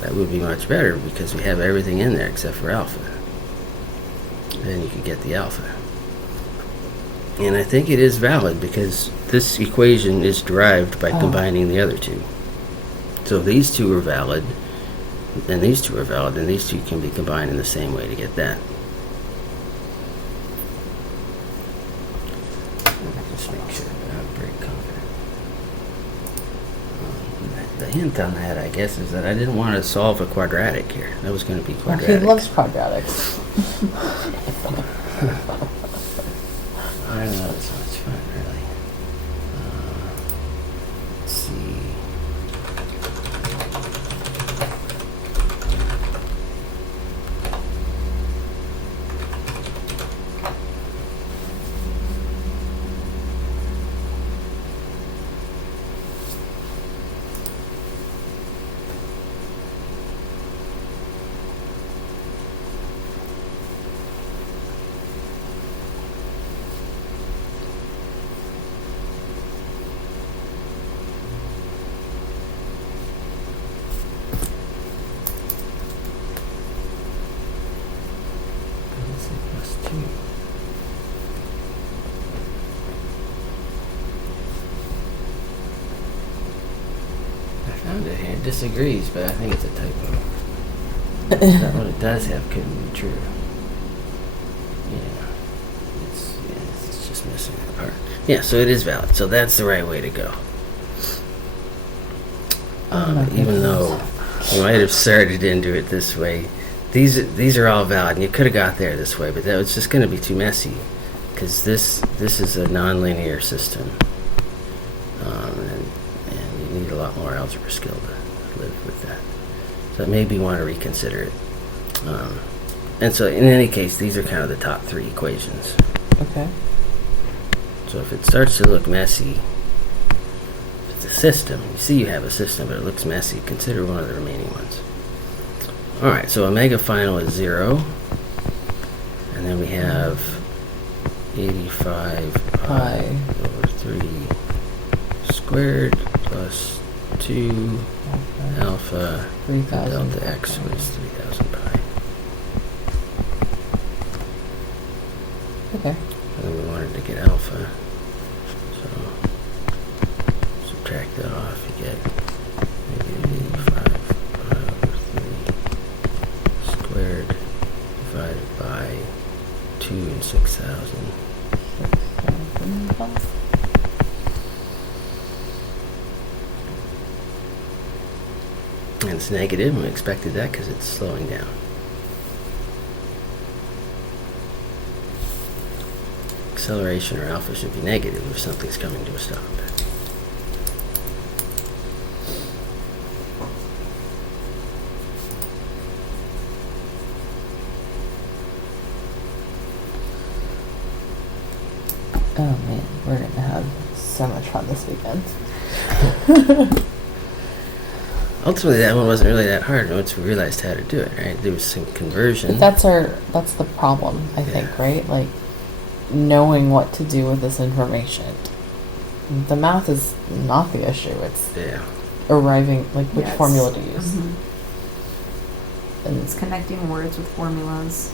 That would be much better because we have everything in there except for alpha. Then you could get the alpha. And I think it is valid because this equation is derived by combining the other two. So these two are valid, and these two are valid, and these two can be combined in the same way to get that. Just make sure that I'm pretty confident. The hint on that, I guess, is that I didn't want to solve a quadratic here. That was going to be Well, quadratic. he loves quadratics. I don't know, it's so much fun, really. Let's see. Let's see, plus 2. I found it here. It disagrees, but I think it's a typo. That what it does have couldn't be true. Yeah. It's just missing that part. Yeah, so it is valid. So that's the right way to go. Even though you might have started into it this way, these are all valid, and you could have got there this way, but that was just going to be too messy, because this is a nonlinear system, and you need a lot more algebra skill to live with that. So maybe you want to reconsider it. And so in any case, these are kind of the top three equations. Okay. So if it starts to look messy, if it's a system, you see you have a system, but it looks messy, consider one of the remaining ones. Alright, so omega final is 0. And then we have 85 pi over 3 squared plus 2 alpha 3,000 delta x was 3,000 pi. Okay. And then we wanted to get alpha. So subtract that off, you get negative 85 pi over 3 squared divided by 2 and 6,000. And it's negative, and we expected that because it's slowing down. Acceleration or alpha should be negative if something's coming to a stop. Oh man, we're gonna have so much fun this weekend. Ultimately, that one wasn't really that hard once we realized how to do it, right? There was some conversion. But that's the problem, I think, Yeah. right? Like knowing what to do with this information. The math is not the issue. It's Yeah. arriving, like which Yes. formula to use. Mhm. And It's connecting words with formulas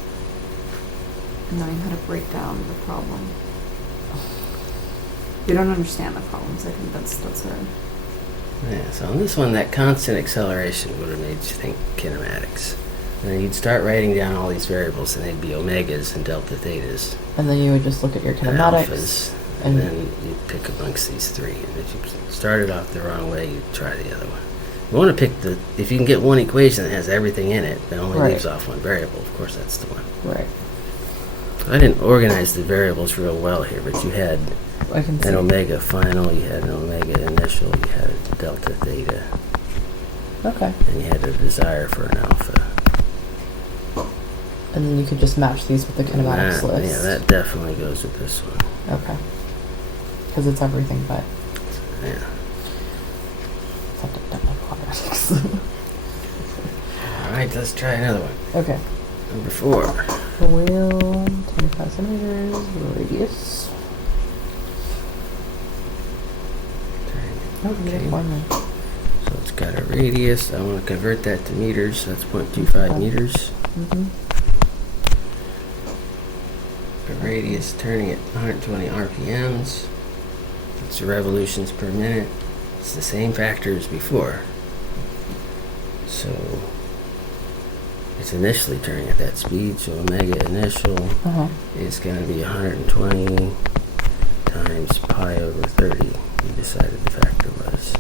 and knowing how to break down the problem. You don't understand the problems. I think that's our. Yeah, so on this one, that constant acceleration would have made you think kinematics. And then you'd start writing down all these variables, and they'd be omegas and delta thetas and then you would just look at your and kinematics. alphas, and- and then you'd pick amongst these three. And if you started off the wrong way, you'd try the other one. You want to pick if you can get one equation that has everything in it, that only Right. leaves off one variable, of course that's the one. Right. I didn't organize the variables real well here, but you had I can see. An omega final, you had an omega initial, you had a delta theta, Okay. and you had a desire for an alpha. And then you could just match these with the kinematics list. Yeah, that definitely goes with this one. Okay. Because it's everything but. Yeah. Except I've done my quadratics. All right, let's try another one. Okay. Number 4. The wheel, 25 centimeters, radius. Oh, Okay. uniformly. So it's got a radius. I want to convert that to meters. That's 0.25 meters. Mm-hmm. A radius turning at 120 RPMs. It's revolutions per minute. It's the same factor as before. So it's initially turning at that speed. So omega initial Uh-huh. is going to be 120 times pi over 30. We decided the factor was.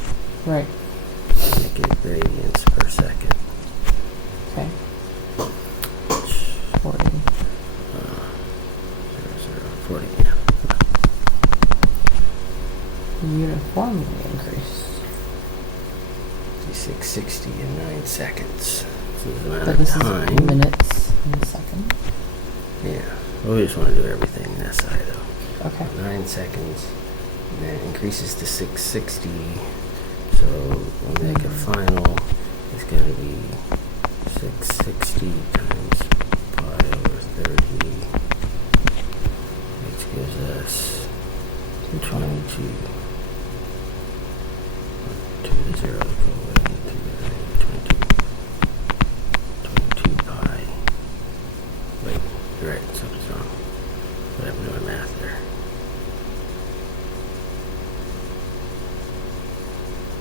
Right. Make it radians per second. Okay. Which, 40. 40, yeah. Uniformly increase. 660 in 9 seconds. So the amount But of this time. is minutes and seconds. Yeah. Well, we just want to do everything in SI though. Okay. 9 seconds. And then it increases to 660. So omega final is going to be 660 times pi over 30. Which gives us 22. 2 to 0 go into 22 pi. Wait, you're right, something's wrong. But I'm doing math there.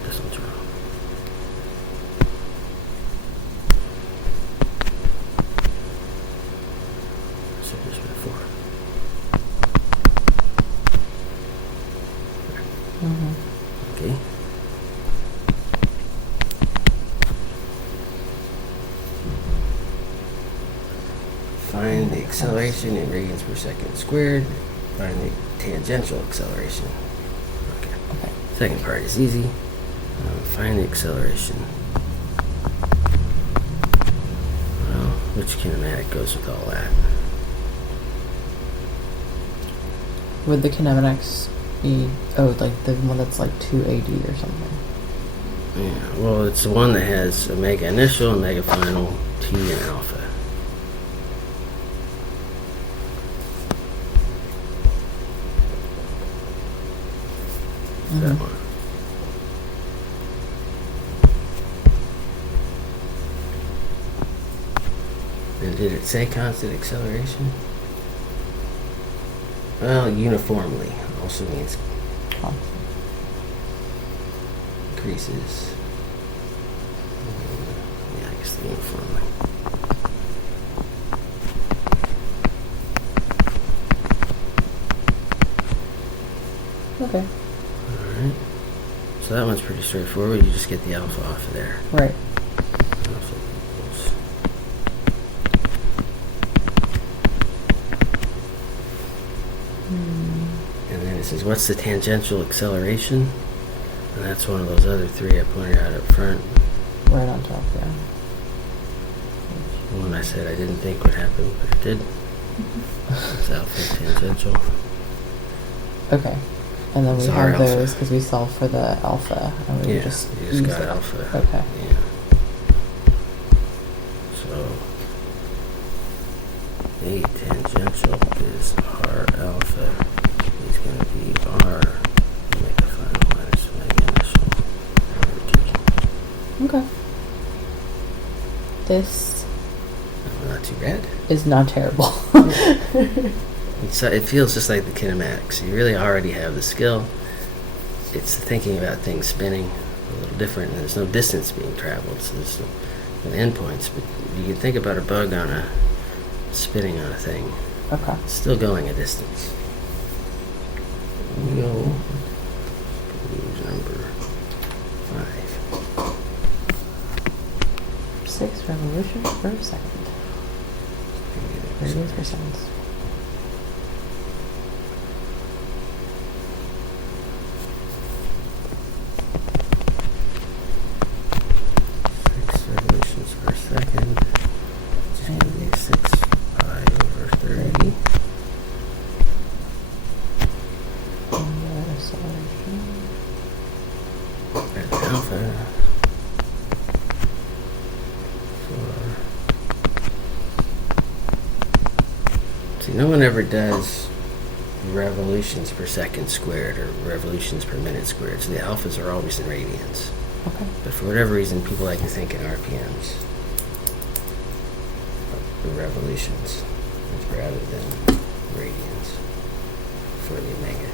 This one's wrong. So just before. Mm-hmm. Okay. Find the acceleration in radians per second squared. Find the tangential acceleration. Okay. Okay. Second part is easy. Find the acceleration. Well, which kinematic goes with all that? Would the kinematics be, like the one that's like 2AD or something? Yeah, well, it's the one that has omega initial, omega final, T, and alpha. That Mhm. one. And did it say constant acceleration? Well, uniformly also means Oh. increases. Yeah, I guess the uniformly. Okay. Alright. So that one's pretty straightforward. You just get the alpha off of there. Right. Alpha equals. And then it says, what's the tangential acceleration? And that's one of those other 3 I pointed out up front. Right on top, yeah. One I said I didn't think would happen, but it did. It's alpha tangential. Okay. And then we It's our have alpha. those because we solved for the alpha. And we Yeah, just you just use got that. alpha. Okay. Yeah. So, A tangential is R alpha. Is going to be R omega final minus omega initial over T. Okay. This Not too bad. is not terrible. It feels just like the kinematics. You really already have the skill. It's thinking about things spinning a little different, and there's no distance being traveled, so there's no endpoints. But you can think about a bug on a spinning on a thing. Okay. It's still going a distance. We go. Use number 5. 6 revolutions per second. Radians per second. no one ever does revolutions per second squared or revolutions per minute squared. So the alphas are always in radians. Okay. But for whatever reason, people like to think in RPMs. The revolutions rather than radians for the omega.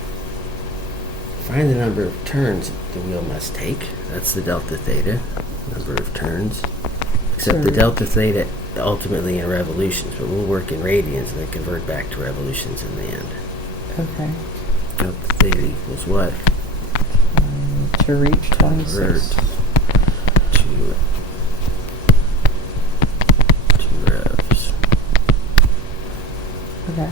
Find the number of turns the wheel must take. That's the delta theta, number of turns. Except the So- delta theta ultimately in revolutions, but we'll work in radians and then convert back to revolutions in the end. Okay. Delta theta equals what? To reach Convert 26. to revs. Okay.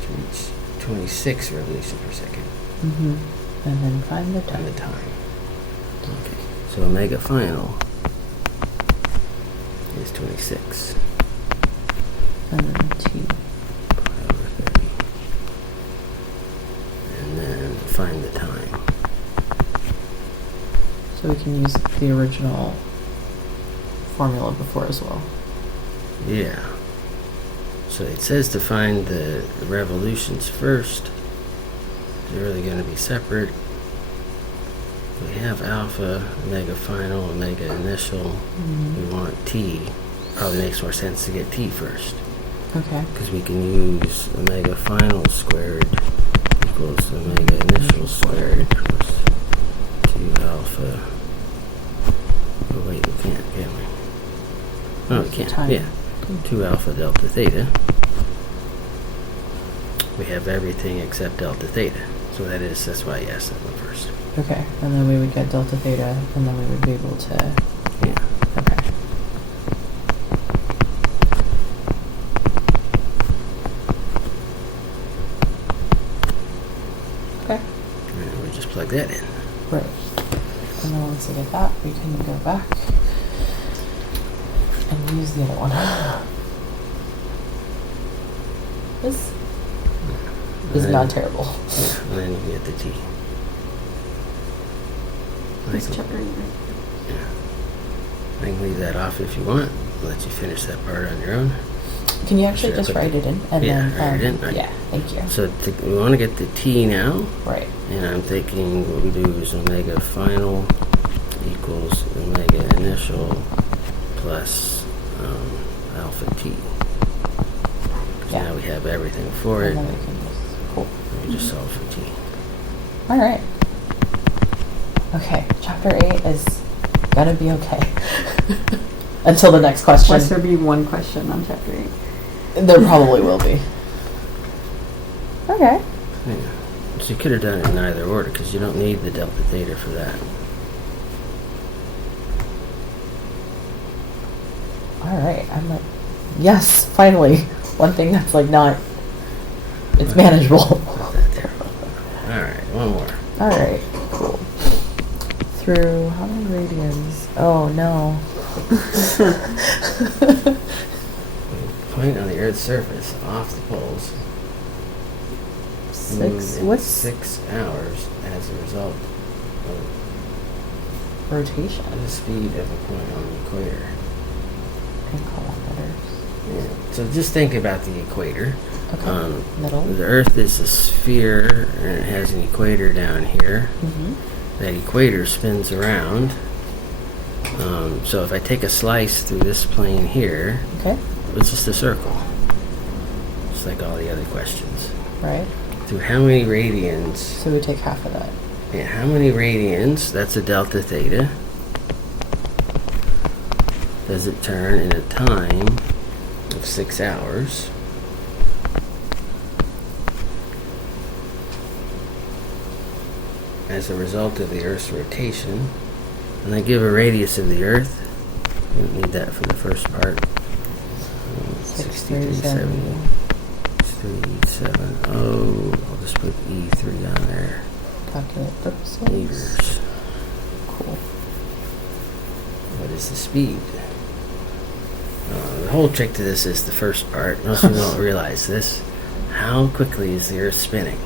To reach 26 revolutions per second. Mm-hmm. And then find the And time. the time. Okay. So omega final is 26 And then T. pi over 30. And then find the time. So we can use the original formula before as well. Yeah. So it says to find the revolutions first. They're really going to be separate. We have alpha, omega final, omega initial. We want T. Probably makes more sense to get T first. Okay. Because we can use omega final squared equals omega initial squared plus 2 alpha. Oh wait, we can't, can we? No, we What's the can't. time? Yeah. 2 alpha delta theta. We have everything except delta theta. So that's why I asked that one first. Okay. And then we would get delta theta, and then we would be able to. Yeah. Okay. Okay. And we just plug that in. Right. And then once we get that, we can go back and use the other one. This is And not then- terrible. Yeah, and then you get the T. It's Like- chapter 8, right? I can leave that off if you want. I'll let you finish that part on your own. Can you actually Sure, just okay. write it in? And Yeah, then, write it in. Right. Yeah, thank you. So we want to get the T now, Right. and I'm thinking what we do is omega final equals omega initial plus alpha T. 'Cause Yeah. now we have everything for it. And then we can just, cool. We just solve for T. All right. Okay, chapter 8 is gonna be okay. Until the next question. Unless there be one question on chapter 8. There probably will be. Okay. Yeah. So you could have done it in either order because you don't need the delta theta for that. All right. I'm like, yes, finally. One thing that's like not, it's manageable. Not that terrible. All right, one more. All right, cool. Through how many radians? Oh no. Point on the Earth's surface off the poles. move 6. in What's 6 hours as a result of rotation the speed of a point on the equator. in kilometers? Yeah. So just think about the equator. Okay. Middle. The Earth is a sphere and it has an equator down here. Mm-hmm. That equator spins around. So if I take a slice through this plane here, Okay. it's just a circle. Just like all the other questions. Right. Through how many radians? So we take half of that. Yeah, how many radians? That's a delta theta. Does it turn in a time of 6 hours? As a result of the Earth's rotation, and they give a radius of the Earth. We don't need that for the first part. 6370. 370. I'll just put E3 on there. Calculate purposes. Meters. Cool. What is the speed? The whole trick to this is the first part. Most people don't realize this. How quickly is the Earth spinning?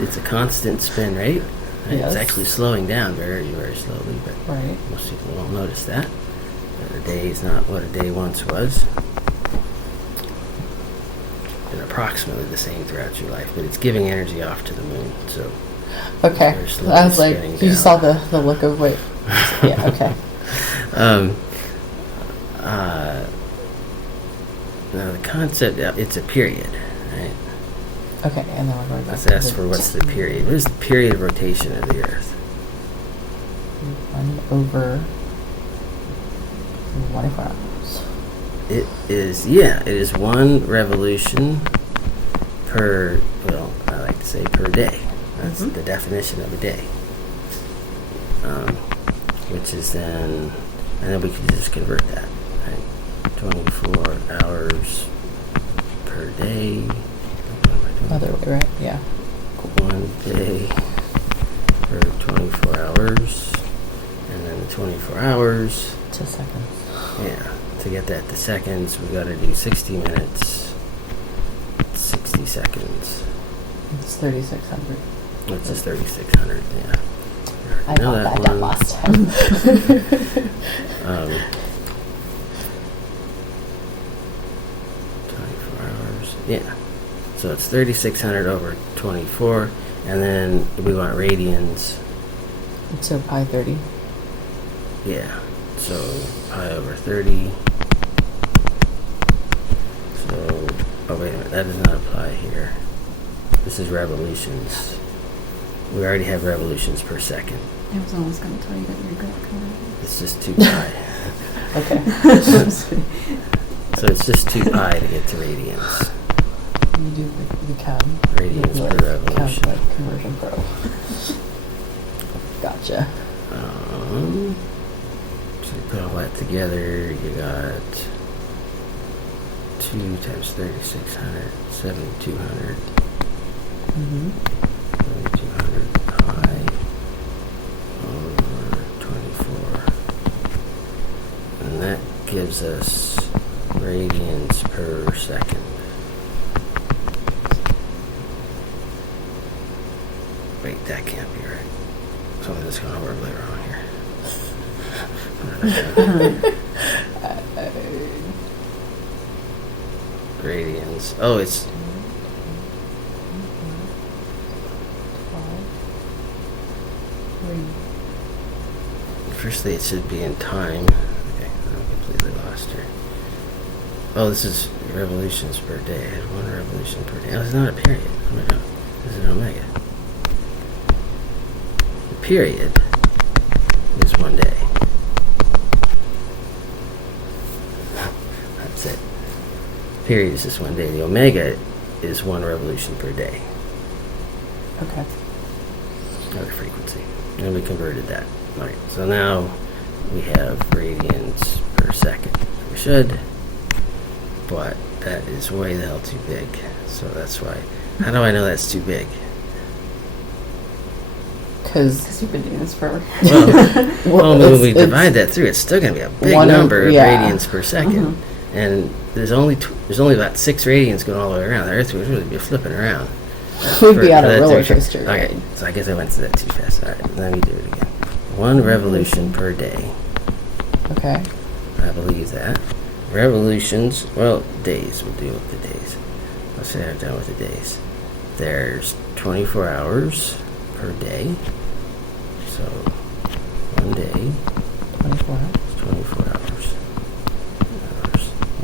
It's a constant spin rate. Right? Yes. It's actually slowing down very, very slowly, but Right. most people won't notice that. A day is not what a day once was. And approximately the same throughout your life, but it's giving energy off to the moon. So Okay. They're slowly I was like, spinning you down. saw the look of what? Yeah. Okay. Now the concept, it's a period, right? Okay, and then we're going back Let's to ask for what's the period. What is the period of rotation of the Earth? 1/24 hours. It is one revolution per, well, I like to say per day. That's Mhm. the definition of a day. Which is then, and then we can just convert that, right? 24 hours per day. What am I doing? Other way, right? Yeah. One day for 24 hours, and then the 24 hours, To seconds. yeah, to get that to seconds, we gotta do 60 minutes, 60 seconds, It's 3,600. which is 3,600, yeah. I know got that one. last time. 24 hours, yeah. So it's 3,600 over 24, and then we want radians. So pi 30. Yeah, so pi over 30. So, oh wait a minute, that does not apply here. This is revolutions. We already have revolutions per second. I was almost going to tell you that you're good at converting. It's just 2 pi. Okay. So it's just 2 pi to get to radians. You do the CAD. Radians You per like revolution. CAD, like Conversion Pro. Gotcha. So you put all that together, you got 2 times 3,600, 7,200. Mm-hmm. 7,200 pi over 24. And that gives us radians per second. Wait, that can't be right. Something's gone horribly wrong here. Radians. Oh, it's firstly it should be in time. Okay, I'm completely lost here. Oh, this is revolutions per day. I had 1 revolution per day. Oh, it's not a period. Oh my god. This is an omega. The period is 1 day. That's it. Period is just 1 day. The omega is 1 revolution per day. Okay. Another frequency. And we converted that. Alright, so now we have radians per second. We should, but that is way the hell too big. So that's why. How do I know that's too big? Because Because you've been doing this forever. Well, when we divide that through, it's still going to be a big one of- number of yeah. radians per second. And there's only about 6 radians going all the way around. The Earth would really be flipping around. we'd be For on that a to roller occur. coaster. Okay, so I guess I went to that too fast. All right, let me do it again. 1 revolution per day. Okay. I believe that. Revolutions, well, days. We'll deal with the days. Let's say I'm done with the days. There's 24 hours per day. So, 1 day 24 hours. is 24 hours.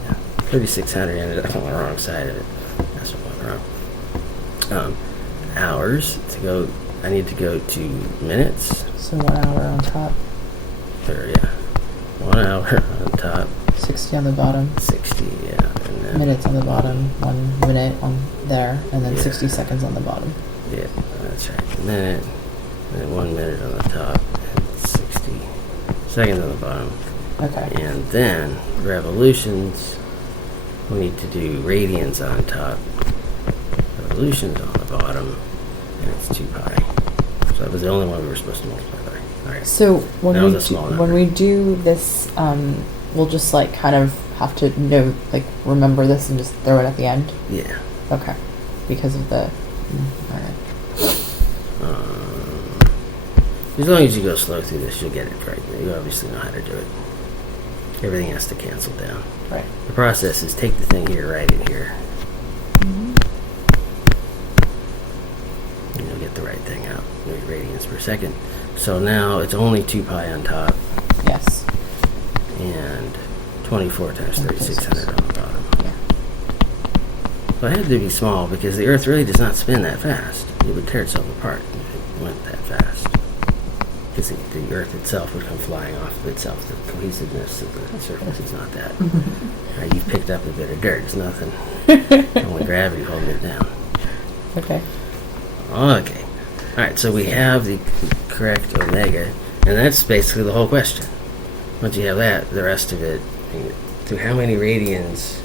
Yeah. 3,600 ended up on the wrong side of it. That's what went wrong. Hours to go. I need to go to minutes. So 1 hour on top, Or, yeah. 1 hour on top. 60 on the bottom, 60, yeah. And then, minutes on the bottom, 1 minute on there, and then Yeah. 60 seconds on the bottom. yeah, that's right. Minute. And then 1 minute on the top. And 60 seconds on the bottom. Okay. And then revolutions. We need to do radians on top. Revolutions on the bottom. And it's 2 pi. So that was the only one we were supposed to multiply by. Alright. So when That we was a small number. when we do this, we'll just like kind of have to know, like remember this and just throw it at the end. Yeah. Okay. Because of the. All right. As long as you go slow through this, you'll get it right. You obviously know how to do it. everything has to cancel down. Right. The process is take the thing here, write it here, Mm-hmm. and you'll get the right thing out, radians per second. So now it's only 2 pi on top Yes. and 24 times 3600 on the bottom. Yeah. Well, it had to be small because the Earth really does not spin that fast. It would tear itself apart if it went that fast. Because the Earth itself would come flying off of itself. The cohesiveness of the surface is not that. You've picked up a bit of dirt. It's nothing. Only gravity holding it down. Okay. Okay. All right, so we have the correct omega, and that's basically the whole question. Once you have that, the rest of it, through how many radians...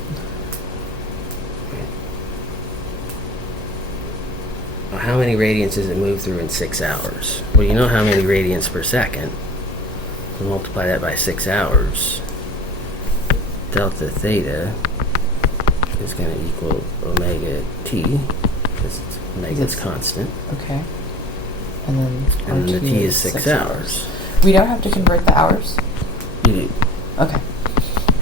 Well, how many radians does it move through in 6 hours? Well, you know how many radians per second. So multiply that by 6 hours. Delta theta is going to equal omega t, because omega's constant. Okay. And then And the RT t is 6 hours. We don't have to convert the hours? You do Okay.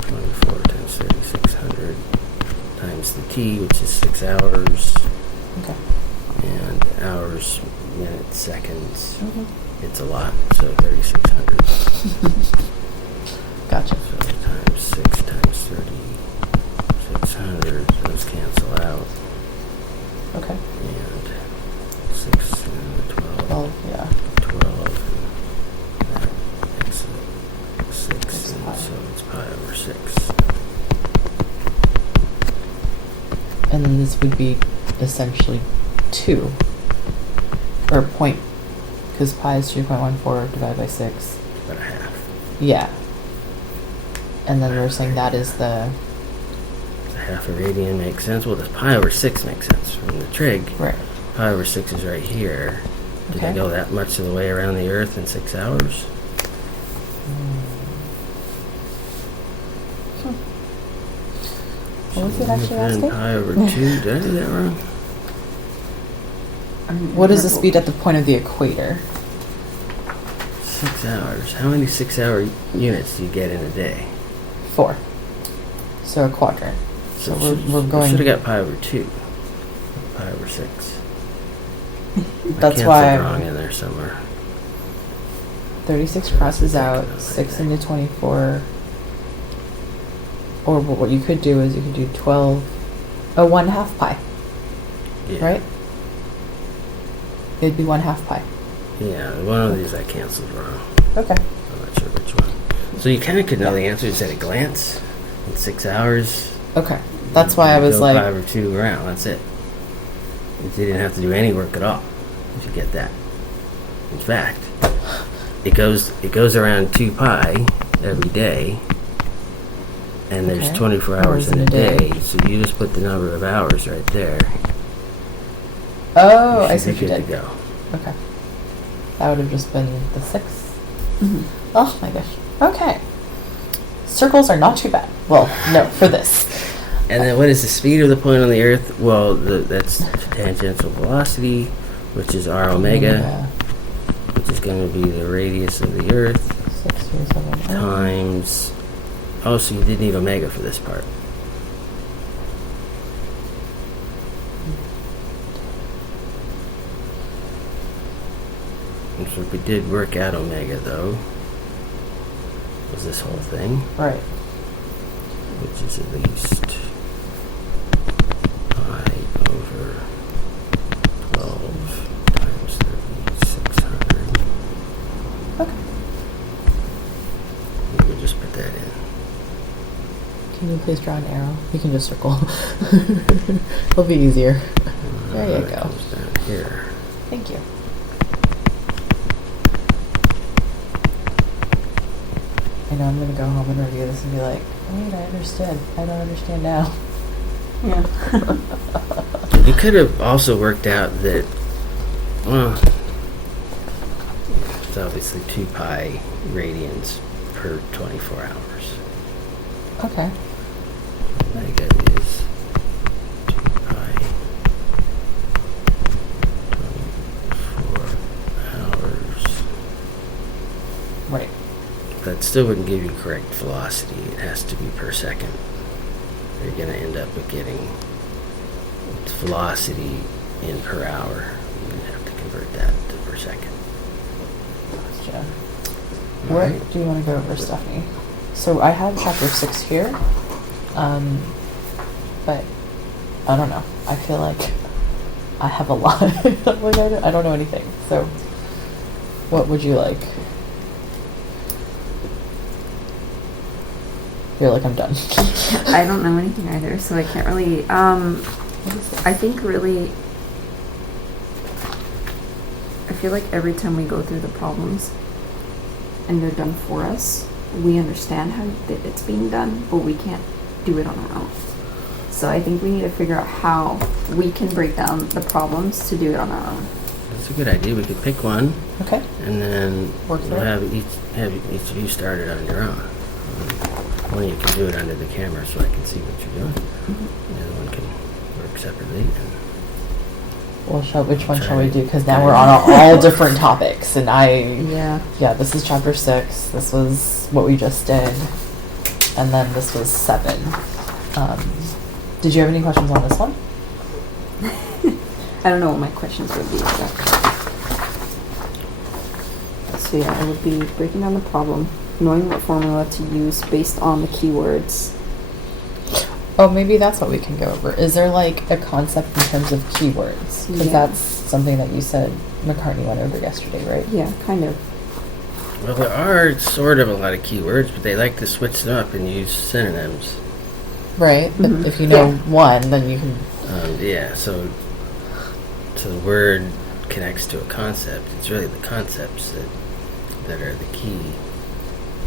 24 times 3600 times the t, which is 6 hours, Okay. and hours, minutes, seconds. Mhm. It's a lot, so 3600. Gotcha. So times 6 times 3600, those cancel out, Okay. and 6 and 12. Well, yeah. 12, and that makes it 6, It's and pi. so it's pi over 6. And then this would be essentially 2. Or point. Because pi is 3.14 divided by 6. About a half. Yeah. And then we're saying that is the... A half a radian makes sense. Well, the pi over 6 makes sense from the trig. Right. Pi over 6 is right here. Did Okay. they go that much of the way around the Earth in 6 hours? What was it actually And asking? pi over 2. Did I do that wrong? What is the speed at the point of the equator? 6 hours. How many 6-hour units do you get in a day? 4. So a quadrant. So we're going... Should have got pi over 2. Pi over 6. That's I why canceled wrong in there somewhere. 36 crosses out, 6 into 24. Or what you could do is you could do 12, 1/2 pi, Yeah. right? It'd be 1/2 pi. Yeah, one of these I canceled wrong. Okay. I'm not sure which one. So you kind of could know the answer just at a glance. In 6 hours. Okay. That's why I you was go like, 5 or 2 around. That's it. You didn't have to do any work at all. If you get that. In fact, it goes around 2 pi every day, and there's Okay. 24 hours in a day. So you just put the number of hours right there. oh, I You see should what be you good did. to go. Okay. That would have just been the 6. Mhm. Oh my gosh. Okay. Circles are not too bad. Well, no, for this. And then what is the speed of the point on the Earth? Well, that's tangential velocity, which is r omega, which is going to be the radius of the Earth, 6 3 7 8. times... Oh, so you did need omega for this part. And so if we did work out omega, though, was this whole thing, Right. which is at least pi over 12 times 3600. Okay. We would just put that in. Can you please draw an arrow? You can just circle. It'll be easier. There you It go. comes down here. Thank you. I know I'm gonna go home and review this and be like, wait, I understood. I don't understand now. Yeah. You could have also worked out that, well, it's obviously 2 pi radians per 24 hours. Okay. Omega is 2 pi 24 hours. Right. That's it still wouldn't give you correct velocity. It has to be per second. You're going to end up with getting velocity in per hour. You're going to have to convert that to per second. Gotcha. All What right. do you want to go over, Stephanie? So I have chapter 6 here, but I don't know. I feel like I have a lot. Like I don't know anything. So what would you like? Feel like I'm done. I don't know anything either, so I can't really. I think really, I feel like every time we go through the problems and they're done for us, we understand how it's being done, but we can't do it on our own. So I think we need to figure out how we can break down the problems to do it on our own. That's a good idea. We could pick one, Okay. and then Work through we'll it. have each of you start it on your own. One of you can do it under the camera so I can see what you're doing. The other one can work separately. And Well, which one Try shall we to- do? Because now we're on all different topics, and Yeah. this is chapter 6. This was what we just did, and then this was 7. Did you have any questions on this one? I don't know what my questions would be. So yeah, it would be breaking down the problem, knowing what formula to use based on the keywords. Oh, maybe that's what we can go over. Is there like a concept in terms of keywords? Because Yeah. that's something that you said McCartney went over yesterday, right? Yeah, kind of. well, there are sort of a lot of keywords, but they like to switch them up and use synonyms. Right. But Mhm. if you know Yeah. one, then you can. So the word connects to a concept. It's really the concepts that are the key.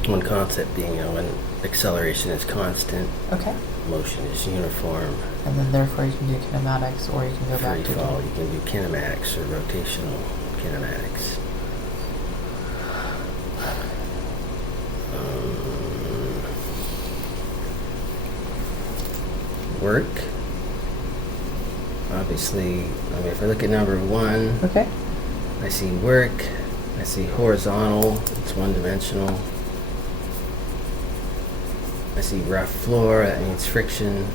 One concept being, when acceleration is constant, Okay. motion is uniform, And then therefore you can do kinematics, or you can go back free to. fall. You can do kinematics or rotational kinematics. Work. Obviously, if I look at number 1, Okay. I see work, I see horizontal, it's one-dimensional. I see rough floor, that means friction.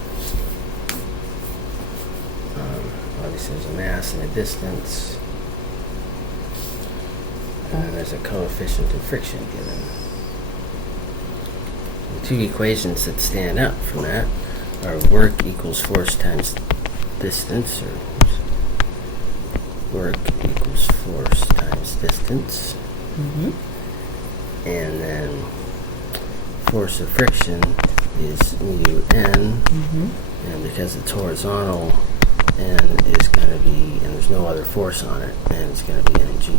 Obviously there's a mass and a distance. And then there's a coefficient of friction given. The two equations that stand out from that are work equals force times distance, or work equals force times distance, Mm-hmm. and then force of friction is mu n, Mm-hmm. and because it's horizontal, n is going to be, and there's no other force on it, n is going to be mg.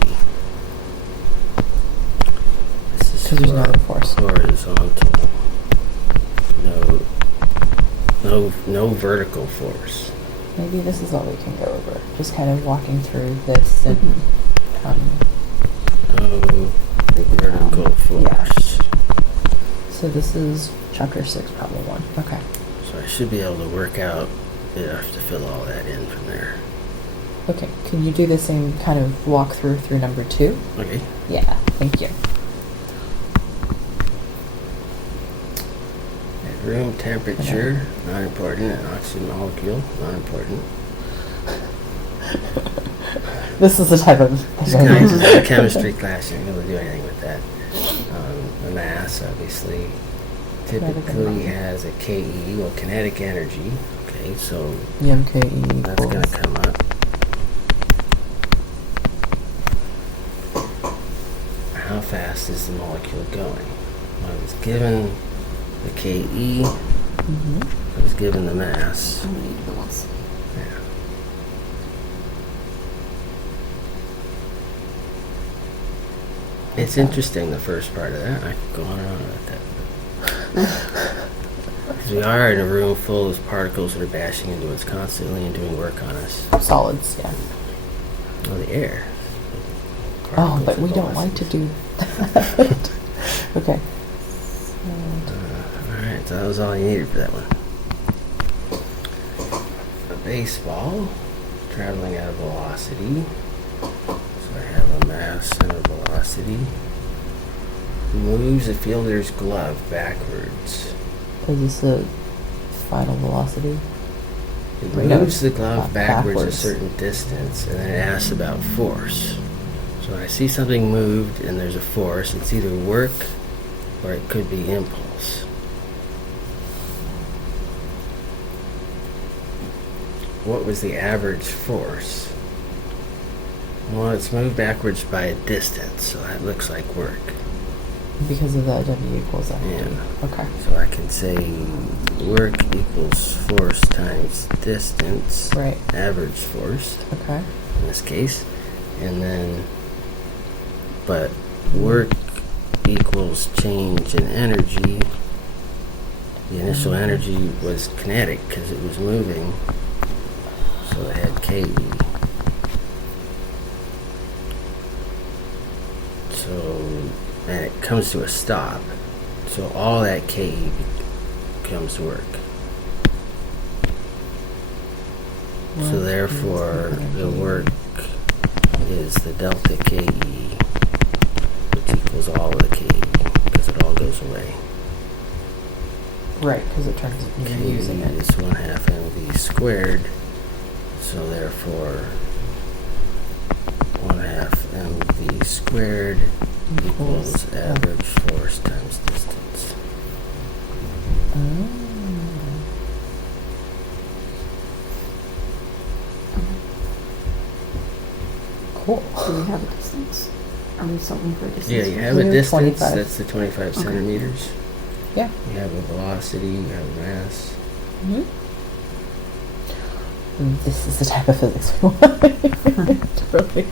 This is Because there's no for other force. horizontal. No vertical force. Maybe this is all we can go over. Just kind of walking through this and No vertical force. so this is chapter 6, problem 1. Okay. So I should be able to work out enough to fill all that in from there. Okay. Can you do the same kind of walkthrough through number 2? Okay. Yeah. Thank you. At room temperature, not important. An oxygen molecule, not important. This is the type of This is a chemistry class. You're not going to do anything with that. The mass, obviously, typically has a KE, well, kinetic energy. Okay, so MKE that's going to come up. How fast is the molecule going? Well, I was given the KE, Mm-hmm. I was given the mass. How many joules? Yeah. It's interesting, the first part of that. I could go on and on about that. Because we are in a room full of particles that are bashing into us constantly and doing work on us. Solids, yeah. Oh, the air. Oh, Particles but we of don't like to velocity. do that. Okay. Alright, so that was all you needed for that one. A baseball traveling at a velocity. So I have a mass and a velocity. moves a fielder's glove backwards. Is this a final velocity? It No, moves the glove backwards a backwards. certain distance, and then it asks about force. So I see something moved and there's a force. It's either work or it could be impulse. What was the average force? Well, it's moved backwards by a distance, so that looks like work. Because of the W equals FD. Yeah. Okay. So I can say work equals force times distance, Right. average force Okay. in this case, and then, but work equals change in energy. The initial energy was kinetic because it was moving, so I had KE. So, and it comes to a stop. So all that KE becomes work. So Work therefore, equals the energy. work is the delta KE, which equals all of the KE, because it all goes away. Right, because it turns you're KE using it. is 1/2 mv squared, so therefore 1/2 mv squared equals average force times distance. Oh. Cool. Do we have a distance? Are we solving for a distance? Yeah, you have We a have distance, 25. that's the 25 Okay. centimeters. Yeah. You have a velocity, you have a mass. Mm-hmm. This is the type of physics we want.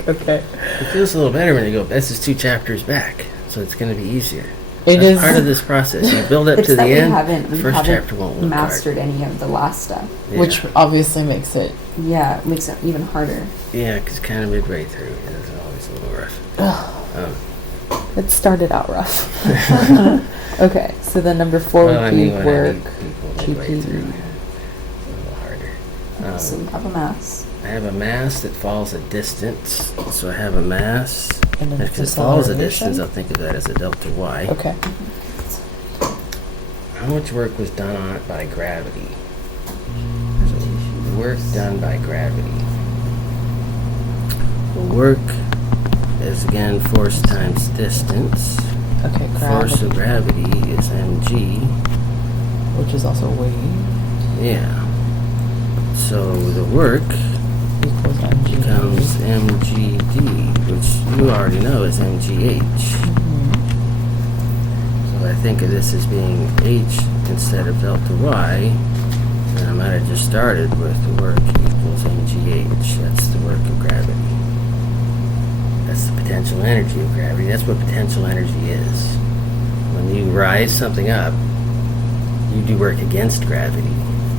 Okay. It feels a little better when you go, this is 2 chapters back, so it's going to be easier. It That's is part of this process. You build up It's to the that end, we the first haven't chapter won't look mastered any of the last stuff. hard. Yeah. which obviously makes it. Yeah, it makes it even harder. Yeah, because kind of midway through, yeah, it's always a little rough. It started out rough. Okay, so then number 4 Well, would I be mean, when I work. meet people midway GP. through, it's a little harder. So we have a mass. I have a mass that falls a distance, so I have a mass. And then If it's it falls a acceleration? distance, I'll think of that as a delta y. Okay. How much work was done on it by gravity? So, work done by gravity. Work is again force times distance. Okay, Force of gravity, gravity is mg. which is also wave, Yeah. So the work equals mg. becomes mgd, which you already know is mgh. Mhm. So I think of this as being h instead of delta y, and I might have just started with the work equals mgh. That's the work of gravity. That's the potential energy of gravity. That's what potential energy is. When you rise something up, you do work against gravity.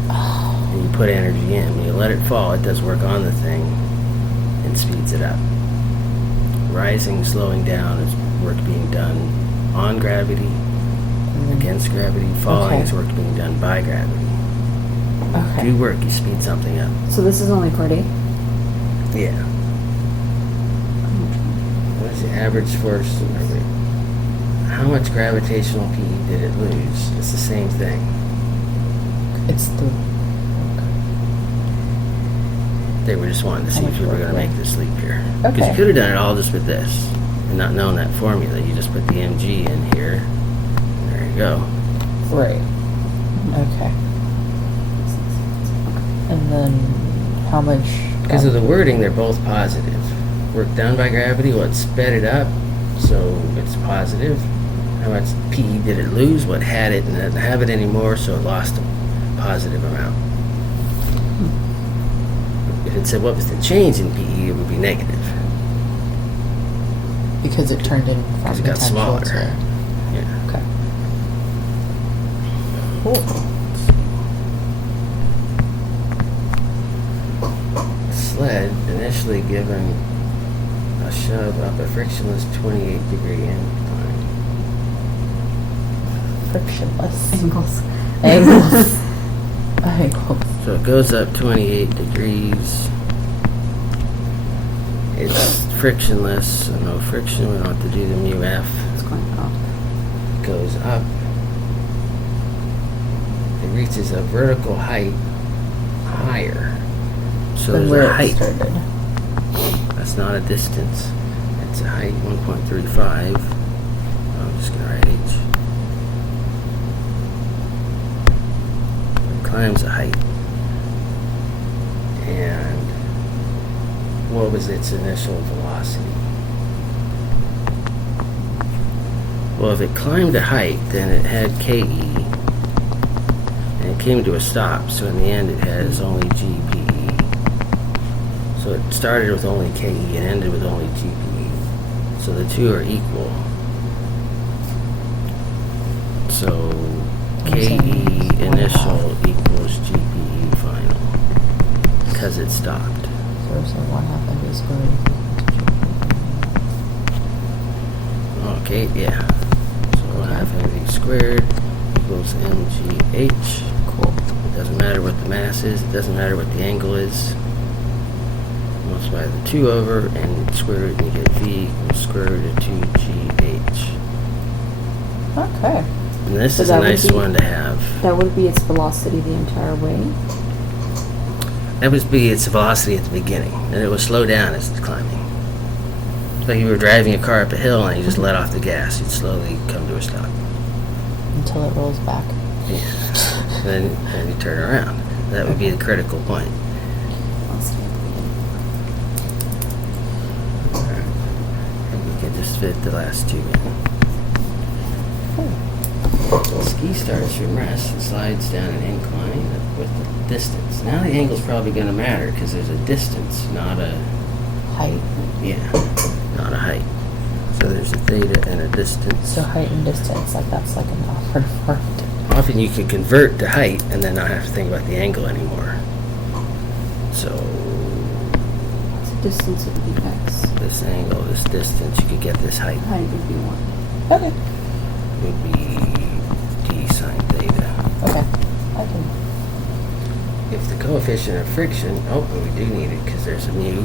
And you put energy in. When you let it fall, it does work on the thing and speeds it up. Rising, slowing down is work being done on gravity, against gravity. Falling Okay. is work being done by gravity. Okay. Do work, you speed something up. So this is only part A? Yeah. What is the average force? How much gravitational PE did it lose? It's the same thing. It's the. They were just wanting to see How if much we were work, going to yeah. make this leap here. Because you Okay. could have done it all just with this and not known that formula. You just put the mg in here. There you go. Right. Okay. And then how much? Because of the wording, they're both positive. Work done by gravity, what sped it up, so it's positive. How much PE did it lose? What had it and doesn't have it anymore, so it lost a positive amount. If it said what was the change in PE, it would be negative. Because it turned in from Because it got potential smaller. to. Yeah. Okay. Cool. Sled initially given a shove up a frictionless 28-degree incline. Frictionless. Angles. Angles. Angles. So it goes up 28 degrees. It's frictionless, so no friction. We don't have to do the mu f. It's going up. goes up, it reaches a vertical height higher. So Than there's where a it height. started. That's not a distance. It's a height 1.35. I'm just gonna write H. It climbs a height. And what was its initial velocity? Well, if it climbed a height, then it had KE, and it came to a stop, so in the end it has only GPE. So it started with only KE and ended with only GPE. So the two are equal. So KE initial equals GPE final, because it stopped. So we're saying 1/2 MV squared equals Okay, yeah. So 1/2 mv squared equals mgh. cool. It doesn't matter what the mass is. It doesn't matter what the angle is. Multiply the 2 over and square root, and you get v equals square root of 2gh. Okay. And this So is a that would nice be- one to have. That would be its velocity the entire way. That would be its velocity at the beginning, and it will slow down as it's climbing. It's like you were driving a car up a hill and you just let off the gas. You'd slowly come to a stop. Until it rolls back. Yeah. then you turn around. That would be the critical point. Velocity at the beginning. And you can just fit the last two in. The ski starts from rest and slides down an incline with the distance. Now the angle's probably going to matter because there's a distance, not a Height. not a height. So there's a theta and a distance. So height and distance, like that's like an awkward word. Often you could convert to height and then not have to think about the angle anymore. So What's the distance of the x? this angle, this distance, you could get this height. Height would be 1. Okay. Would be d sine theta. Okay. I can. If the coefficient of friction, oh, we do need it because there's a mu.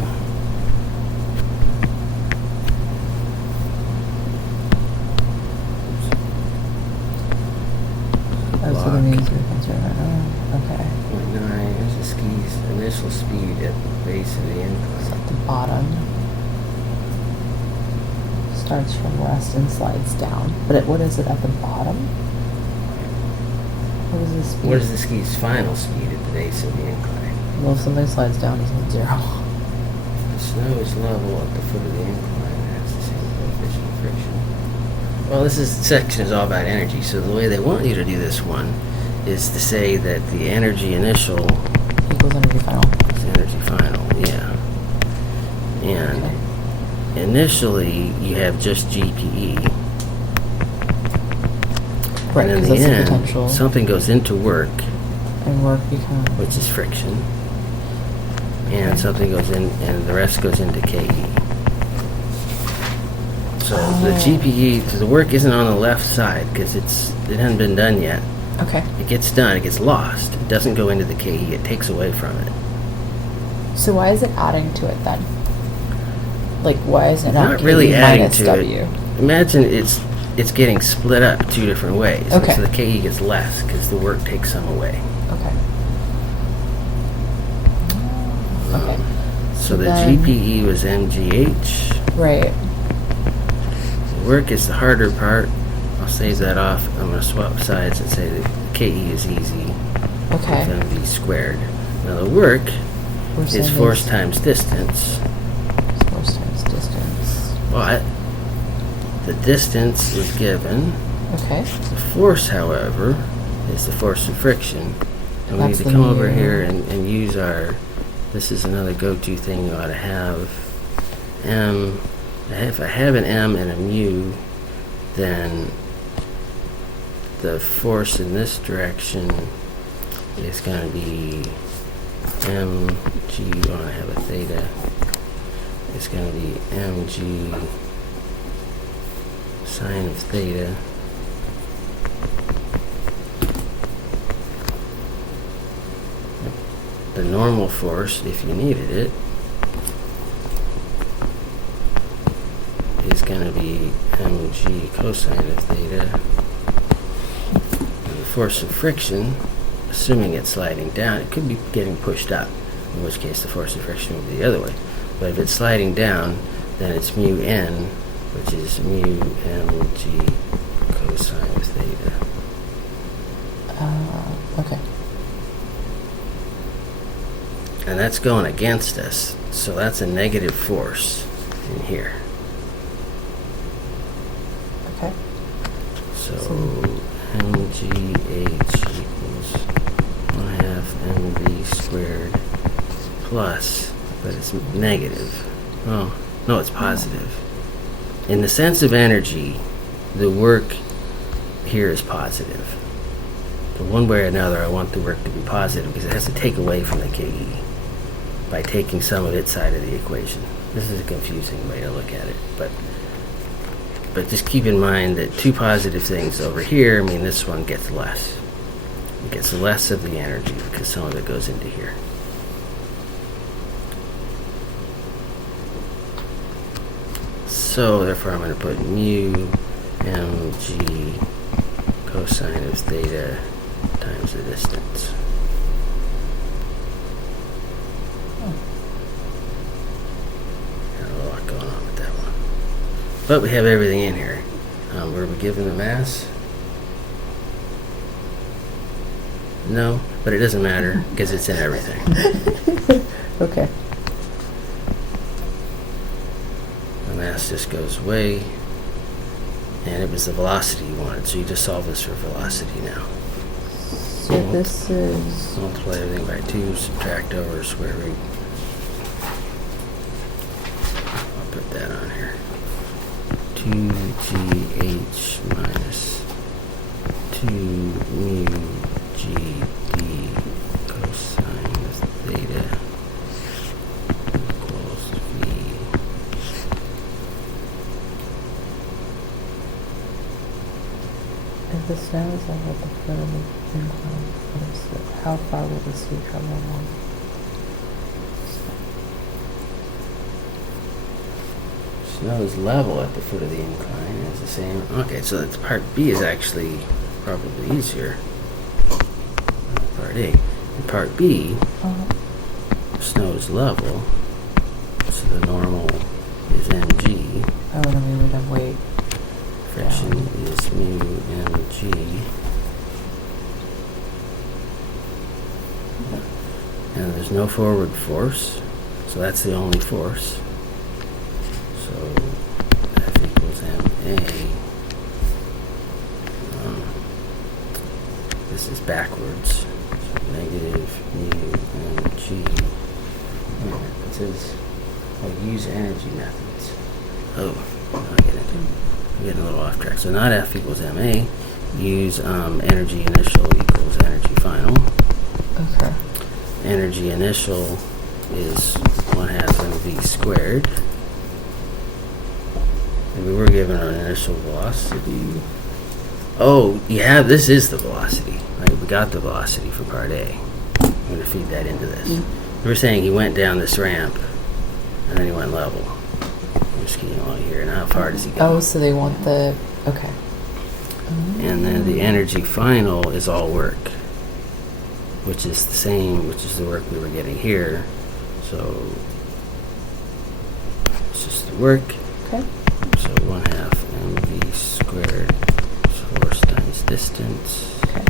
Oh, so the mu's are concerned. Oh, okay. 0.9 is the ski's initial speed at the base of the So incline. at the bottom. Starts from rest and slides down. But what is it at the bottom? What is the speed? What is the ski's final speed at the base of the incline? Well, if something slides down, it's not 0. The snow is level at the foot of the incline and has the same coefficient of friction. Well, this section is all about energy, so the way they want you to do this one is to say that the energy initial Equals energy final. is energy final, yeah. And Okay. initially, you have just GPE. Right, And in because the that's the end, potential. something goes into work, And work becomes. which is friction, and Okay. something goes in, and the rest goes into KE. So the Oh. GPE, so the work isn't on the left side because it hasn't been done yet. Okay. It gets done, it gets lost. It doesn't go into the KE, it takes away from it. So why is it adding to it then? Like, why is it not, Not really KE adding minus to W? it. Imagine it's getting split up two different ways. Okay. So the KE gets less because the work takes some away. Okay. Okay. So the Then- GPE was MGH. Right. The work is the harder part. I'll save that off. I'm going to swap sides and say that KE is easy. Okay. It's MV squared. Now the work We're is saying force it's times distance. force times distance. But the distance is given. Okay. The force, however, is the force of friction. And we That's need to the come over mu. here and use our, this is another go-to thing you ought to have. If I have an M and a mu, then the force in this direction is going to be mg, oh, I have a theta. It's going to be mg sine of theta. The normal force, if you needed it, is going to be mg cosine of theta. And the force of friction, assuming it's sliding down, it could be getting pushed up, in which case the force of friction would be the other way. But if it's sliding down, then it's mu n, which is mu mg cosine of theta. Okay. And that's going against us, so that's a negative force in here. Okay. So mgh equals 1/2 mv squared plus, but it's negative. Oh, no, it's positive. In the sense of energy, the work here is positive. But one way or another, I want the work to be positive because it has to take away from the KE by taking some of its side of the equation. This is a confusing way to look at it, but just keep in mind that two positive things over here mean this one gets less. It gets less of the energy because some of it goes into here. So therefore I'm going to put mu mg cosine of theta times the distance. Got a lot going on with that one. But we have everything in here. Were we given the mass? No, but it doesn't matter because it's in everything. Okay. The mass just goes away. And it was the velocity you wanted, so you just solve this for velocity now. So this is... Multiply everything by 2, subtract over square root. I'll put that on here. 2gh minus 2 mu gd cosine of theta equals v. If the snow is level at the foot of the incline, how far will the sea travel along? Snow is level at the foot of the incline. It's the same. Okay, so that's part B is actually probably easier than part A. In part B, snow is level, so the normal is mg. Oh, then we would have weight. Friction is mu mg. And there's no forward force, so that's the only force. So F equals ma. This is backwards. So negative mu mg. It says, use energy methods. Oh, I get it. I'm getting a little off track. So not F equals ma. Use energy initial equals energy final. Okay. Energy initial is 1/2 mv squared. And we were given an initial velocity. Oh, yeah, this is the velocity. Right? We got the velocity for part A. I'm going to feed that into this. We were saying he went down this ramp, and then he went level. I'm just getting along here. And how far does he go? Oh, so they want the... Okay. And then the energy final is all work, which is the same, which is the work we were getting here. So it's just the work. Okay. So 1/2 mv squared force times distance Okay.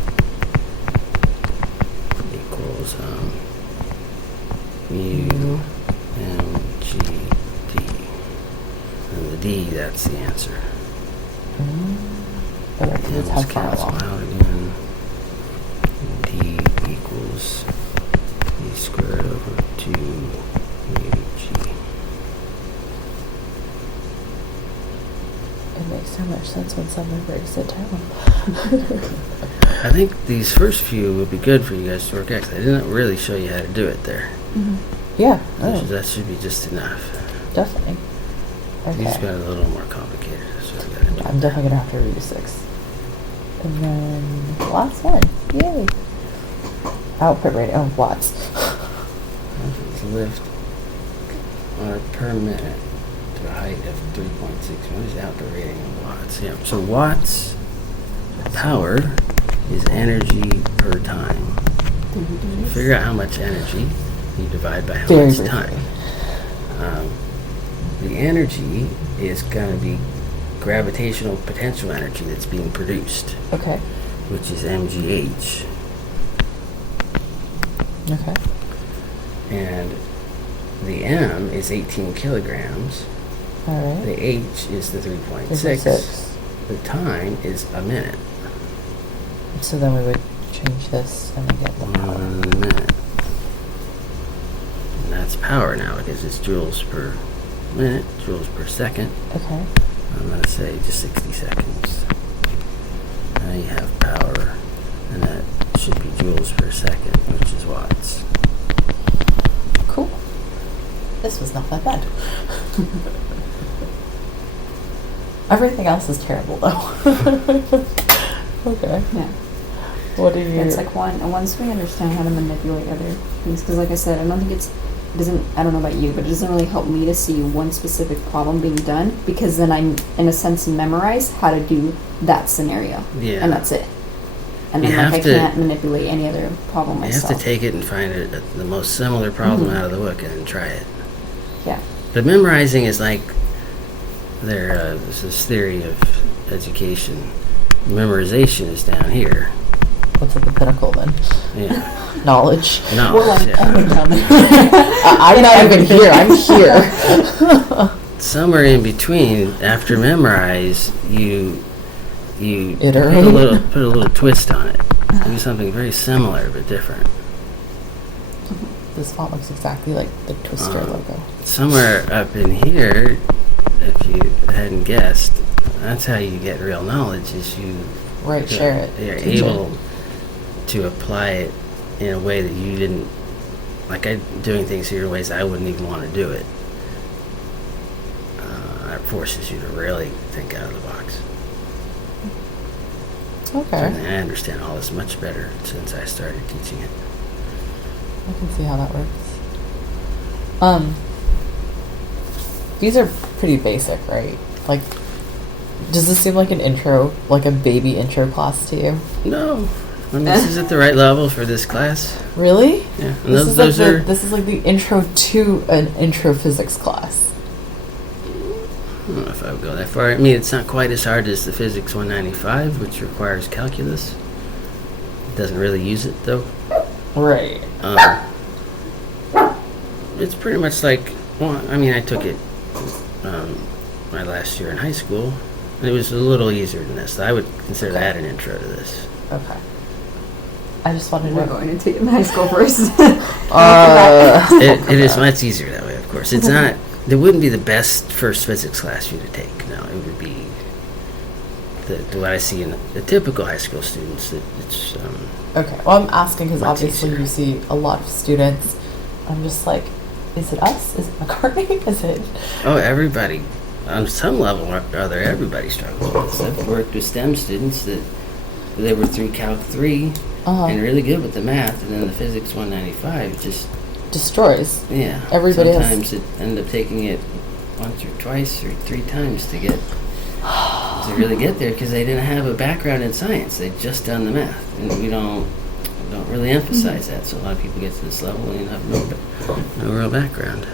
equals mu mg d. And the d, that's the answer. But that's And how let's far cancel along. out again. D equals v squared over 2 mu g. It makes so much sense when someone breaks it down. I think these first few would be good for you guys to work out, 'cause I didn't really show you how to do it there. Yeah. That should be just enough. Definitely. These Okay. got a little more complicated. That's what we gotta do. I'm definitely gonna have to redo 6. And then last one. Yay. Output rate. Oh, watts. Lift on a per minute to a height of 3.6. What is the outdoor rating in watts? Yeah. So watts power is energy per time. Figure out how much energy you divide by how Very much briefly. time. The energy is going to be gravitational potential energy that's being produced, Okay. which is mgh. Okay. And the m is 18 kilograms. All right. The h is the 3.6. 3.6. The time is a minute. So then we would change this and then get the power. 1 minute. And that's power now because it's joules per minute, joules per second. Okay. I'm going to say just 60 seconds. Now you have power, and that should be joules per second, which is watts. Cool. This was not that bad. Everything else is terrible though. Okay. Yeah. What do you? It's like once we understand how to manipulate other things, because like I said, I don't think I don't know about you, but it doesn't really help me to see one specific problem being done, because then I, in a sense, memorize how to do that scenario. Yeah. And that's it. And You then like I have to- can't manipulate any other problem You myself. have to take it and find the most similar problem Mhm. out of the book and then try it. Yeah. But memorizing is like there's this theory of education. Memorization is down here. What's at the pinnacle then? Yeah. Knowledge. No. We're like yeah. only down there. I'm not even here. I'm here. Somewhere in between, after memorize, you Iterate. put a little twist on it. Do something very similar but different. This font looks exactly like the Twister logo. Somewhere up in here, if you hadn't guessed, that's how you get real knowledge. Is you Right. Share it. You're Teach able to apply it in a way that you didn't. Like I'm doing things here in ways I wouldn't even want to do it. It forces you to really think out of the box. it. Okay. And I understand all this much better since I started teaching it. I can see how that works. These are pretty basic, right? Like, does this seem like an intro, like a baby intro class to you? No, I mean, this is at the right level for this class. Really? Yeah, and This is like those are. this is like the intro to an intro physics class. I don't know if I would go that far. I mean, it's not quite as hard as the Physics 195, which requires calculus. It doesn't really use it though. Right. It's pretty much like, well, I mean, I took it my last year in high school, and it was a little easier than this. I would consider Okay. that an intro to this. Okay. I just wanted We're to. going to take it in high school first. It is much easier that way, of course. It's not. It wouldn't be the best first physics class for you to take. No, it would be the what I see in the typical high school students. It's Okay. Well, I'm asking because Much obviously easier. you see a lot of students. I'm just like, is it us? Is it McCartney? Is it? oh, everybody on some level or other, everybody struggles with this. I've worked with STEM students that they were through Calc 3 and really good with the math, and then the Physics 195 just Destroys. yeah. Everybody has- sometimes it end up taking it once or twice or 3 times to really get there because they didn't have a background in science. They'd just done the math, and we don't really emphasize that. So a lot of people get to this level and have no real background.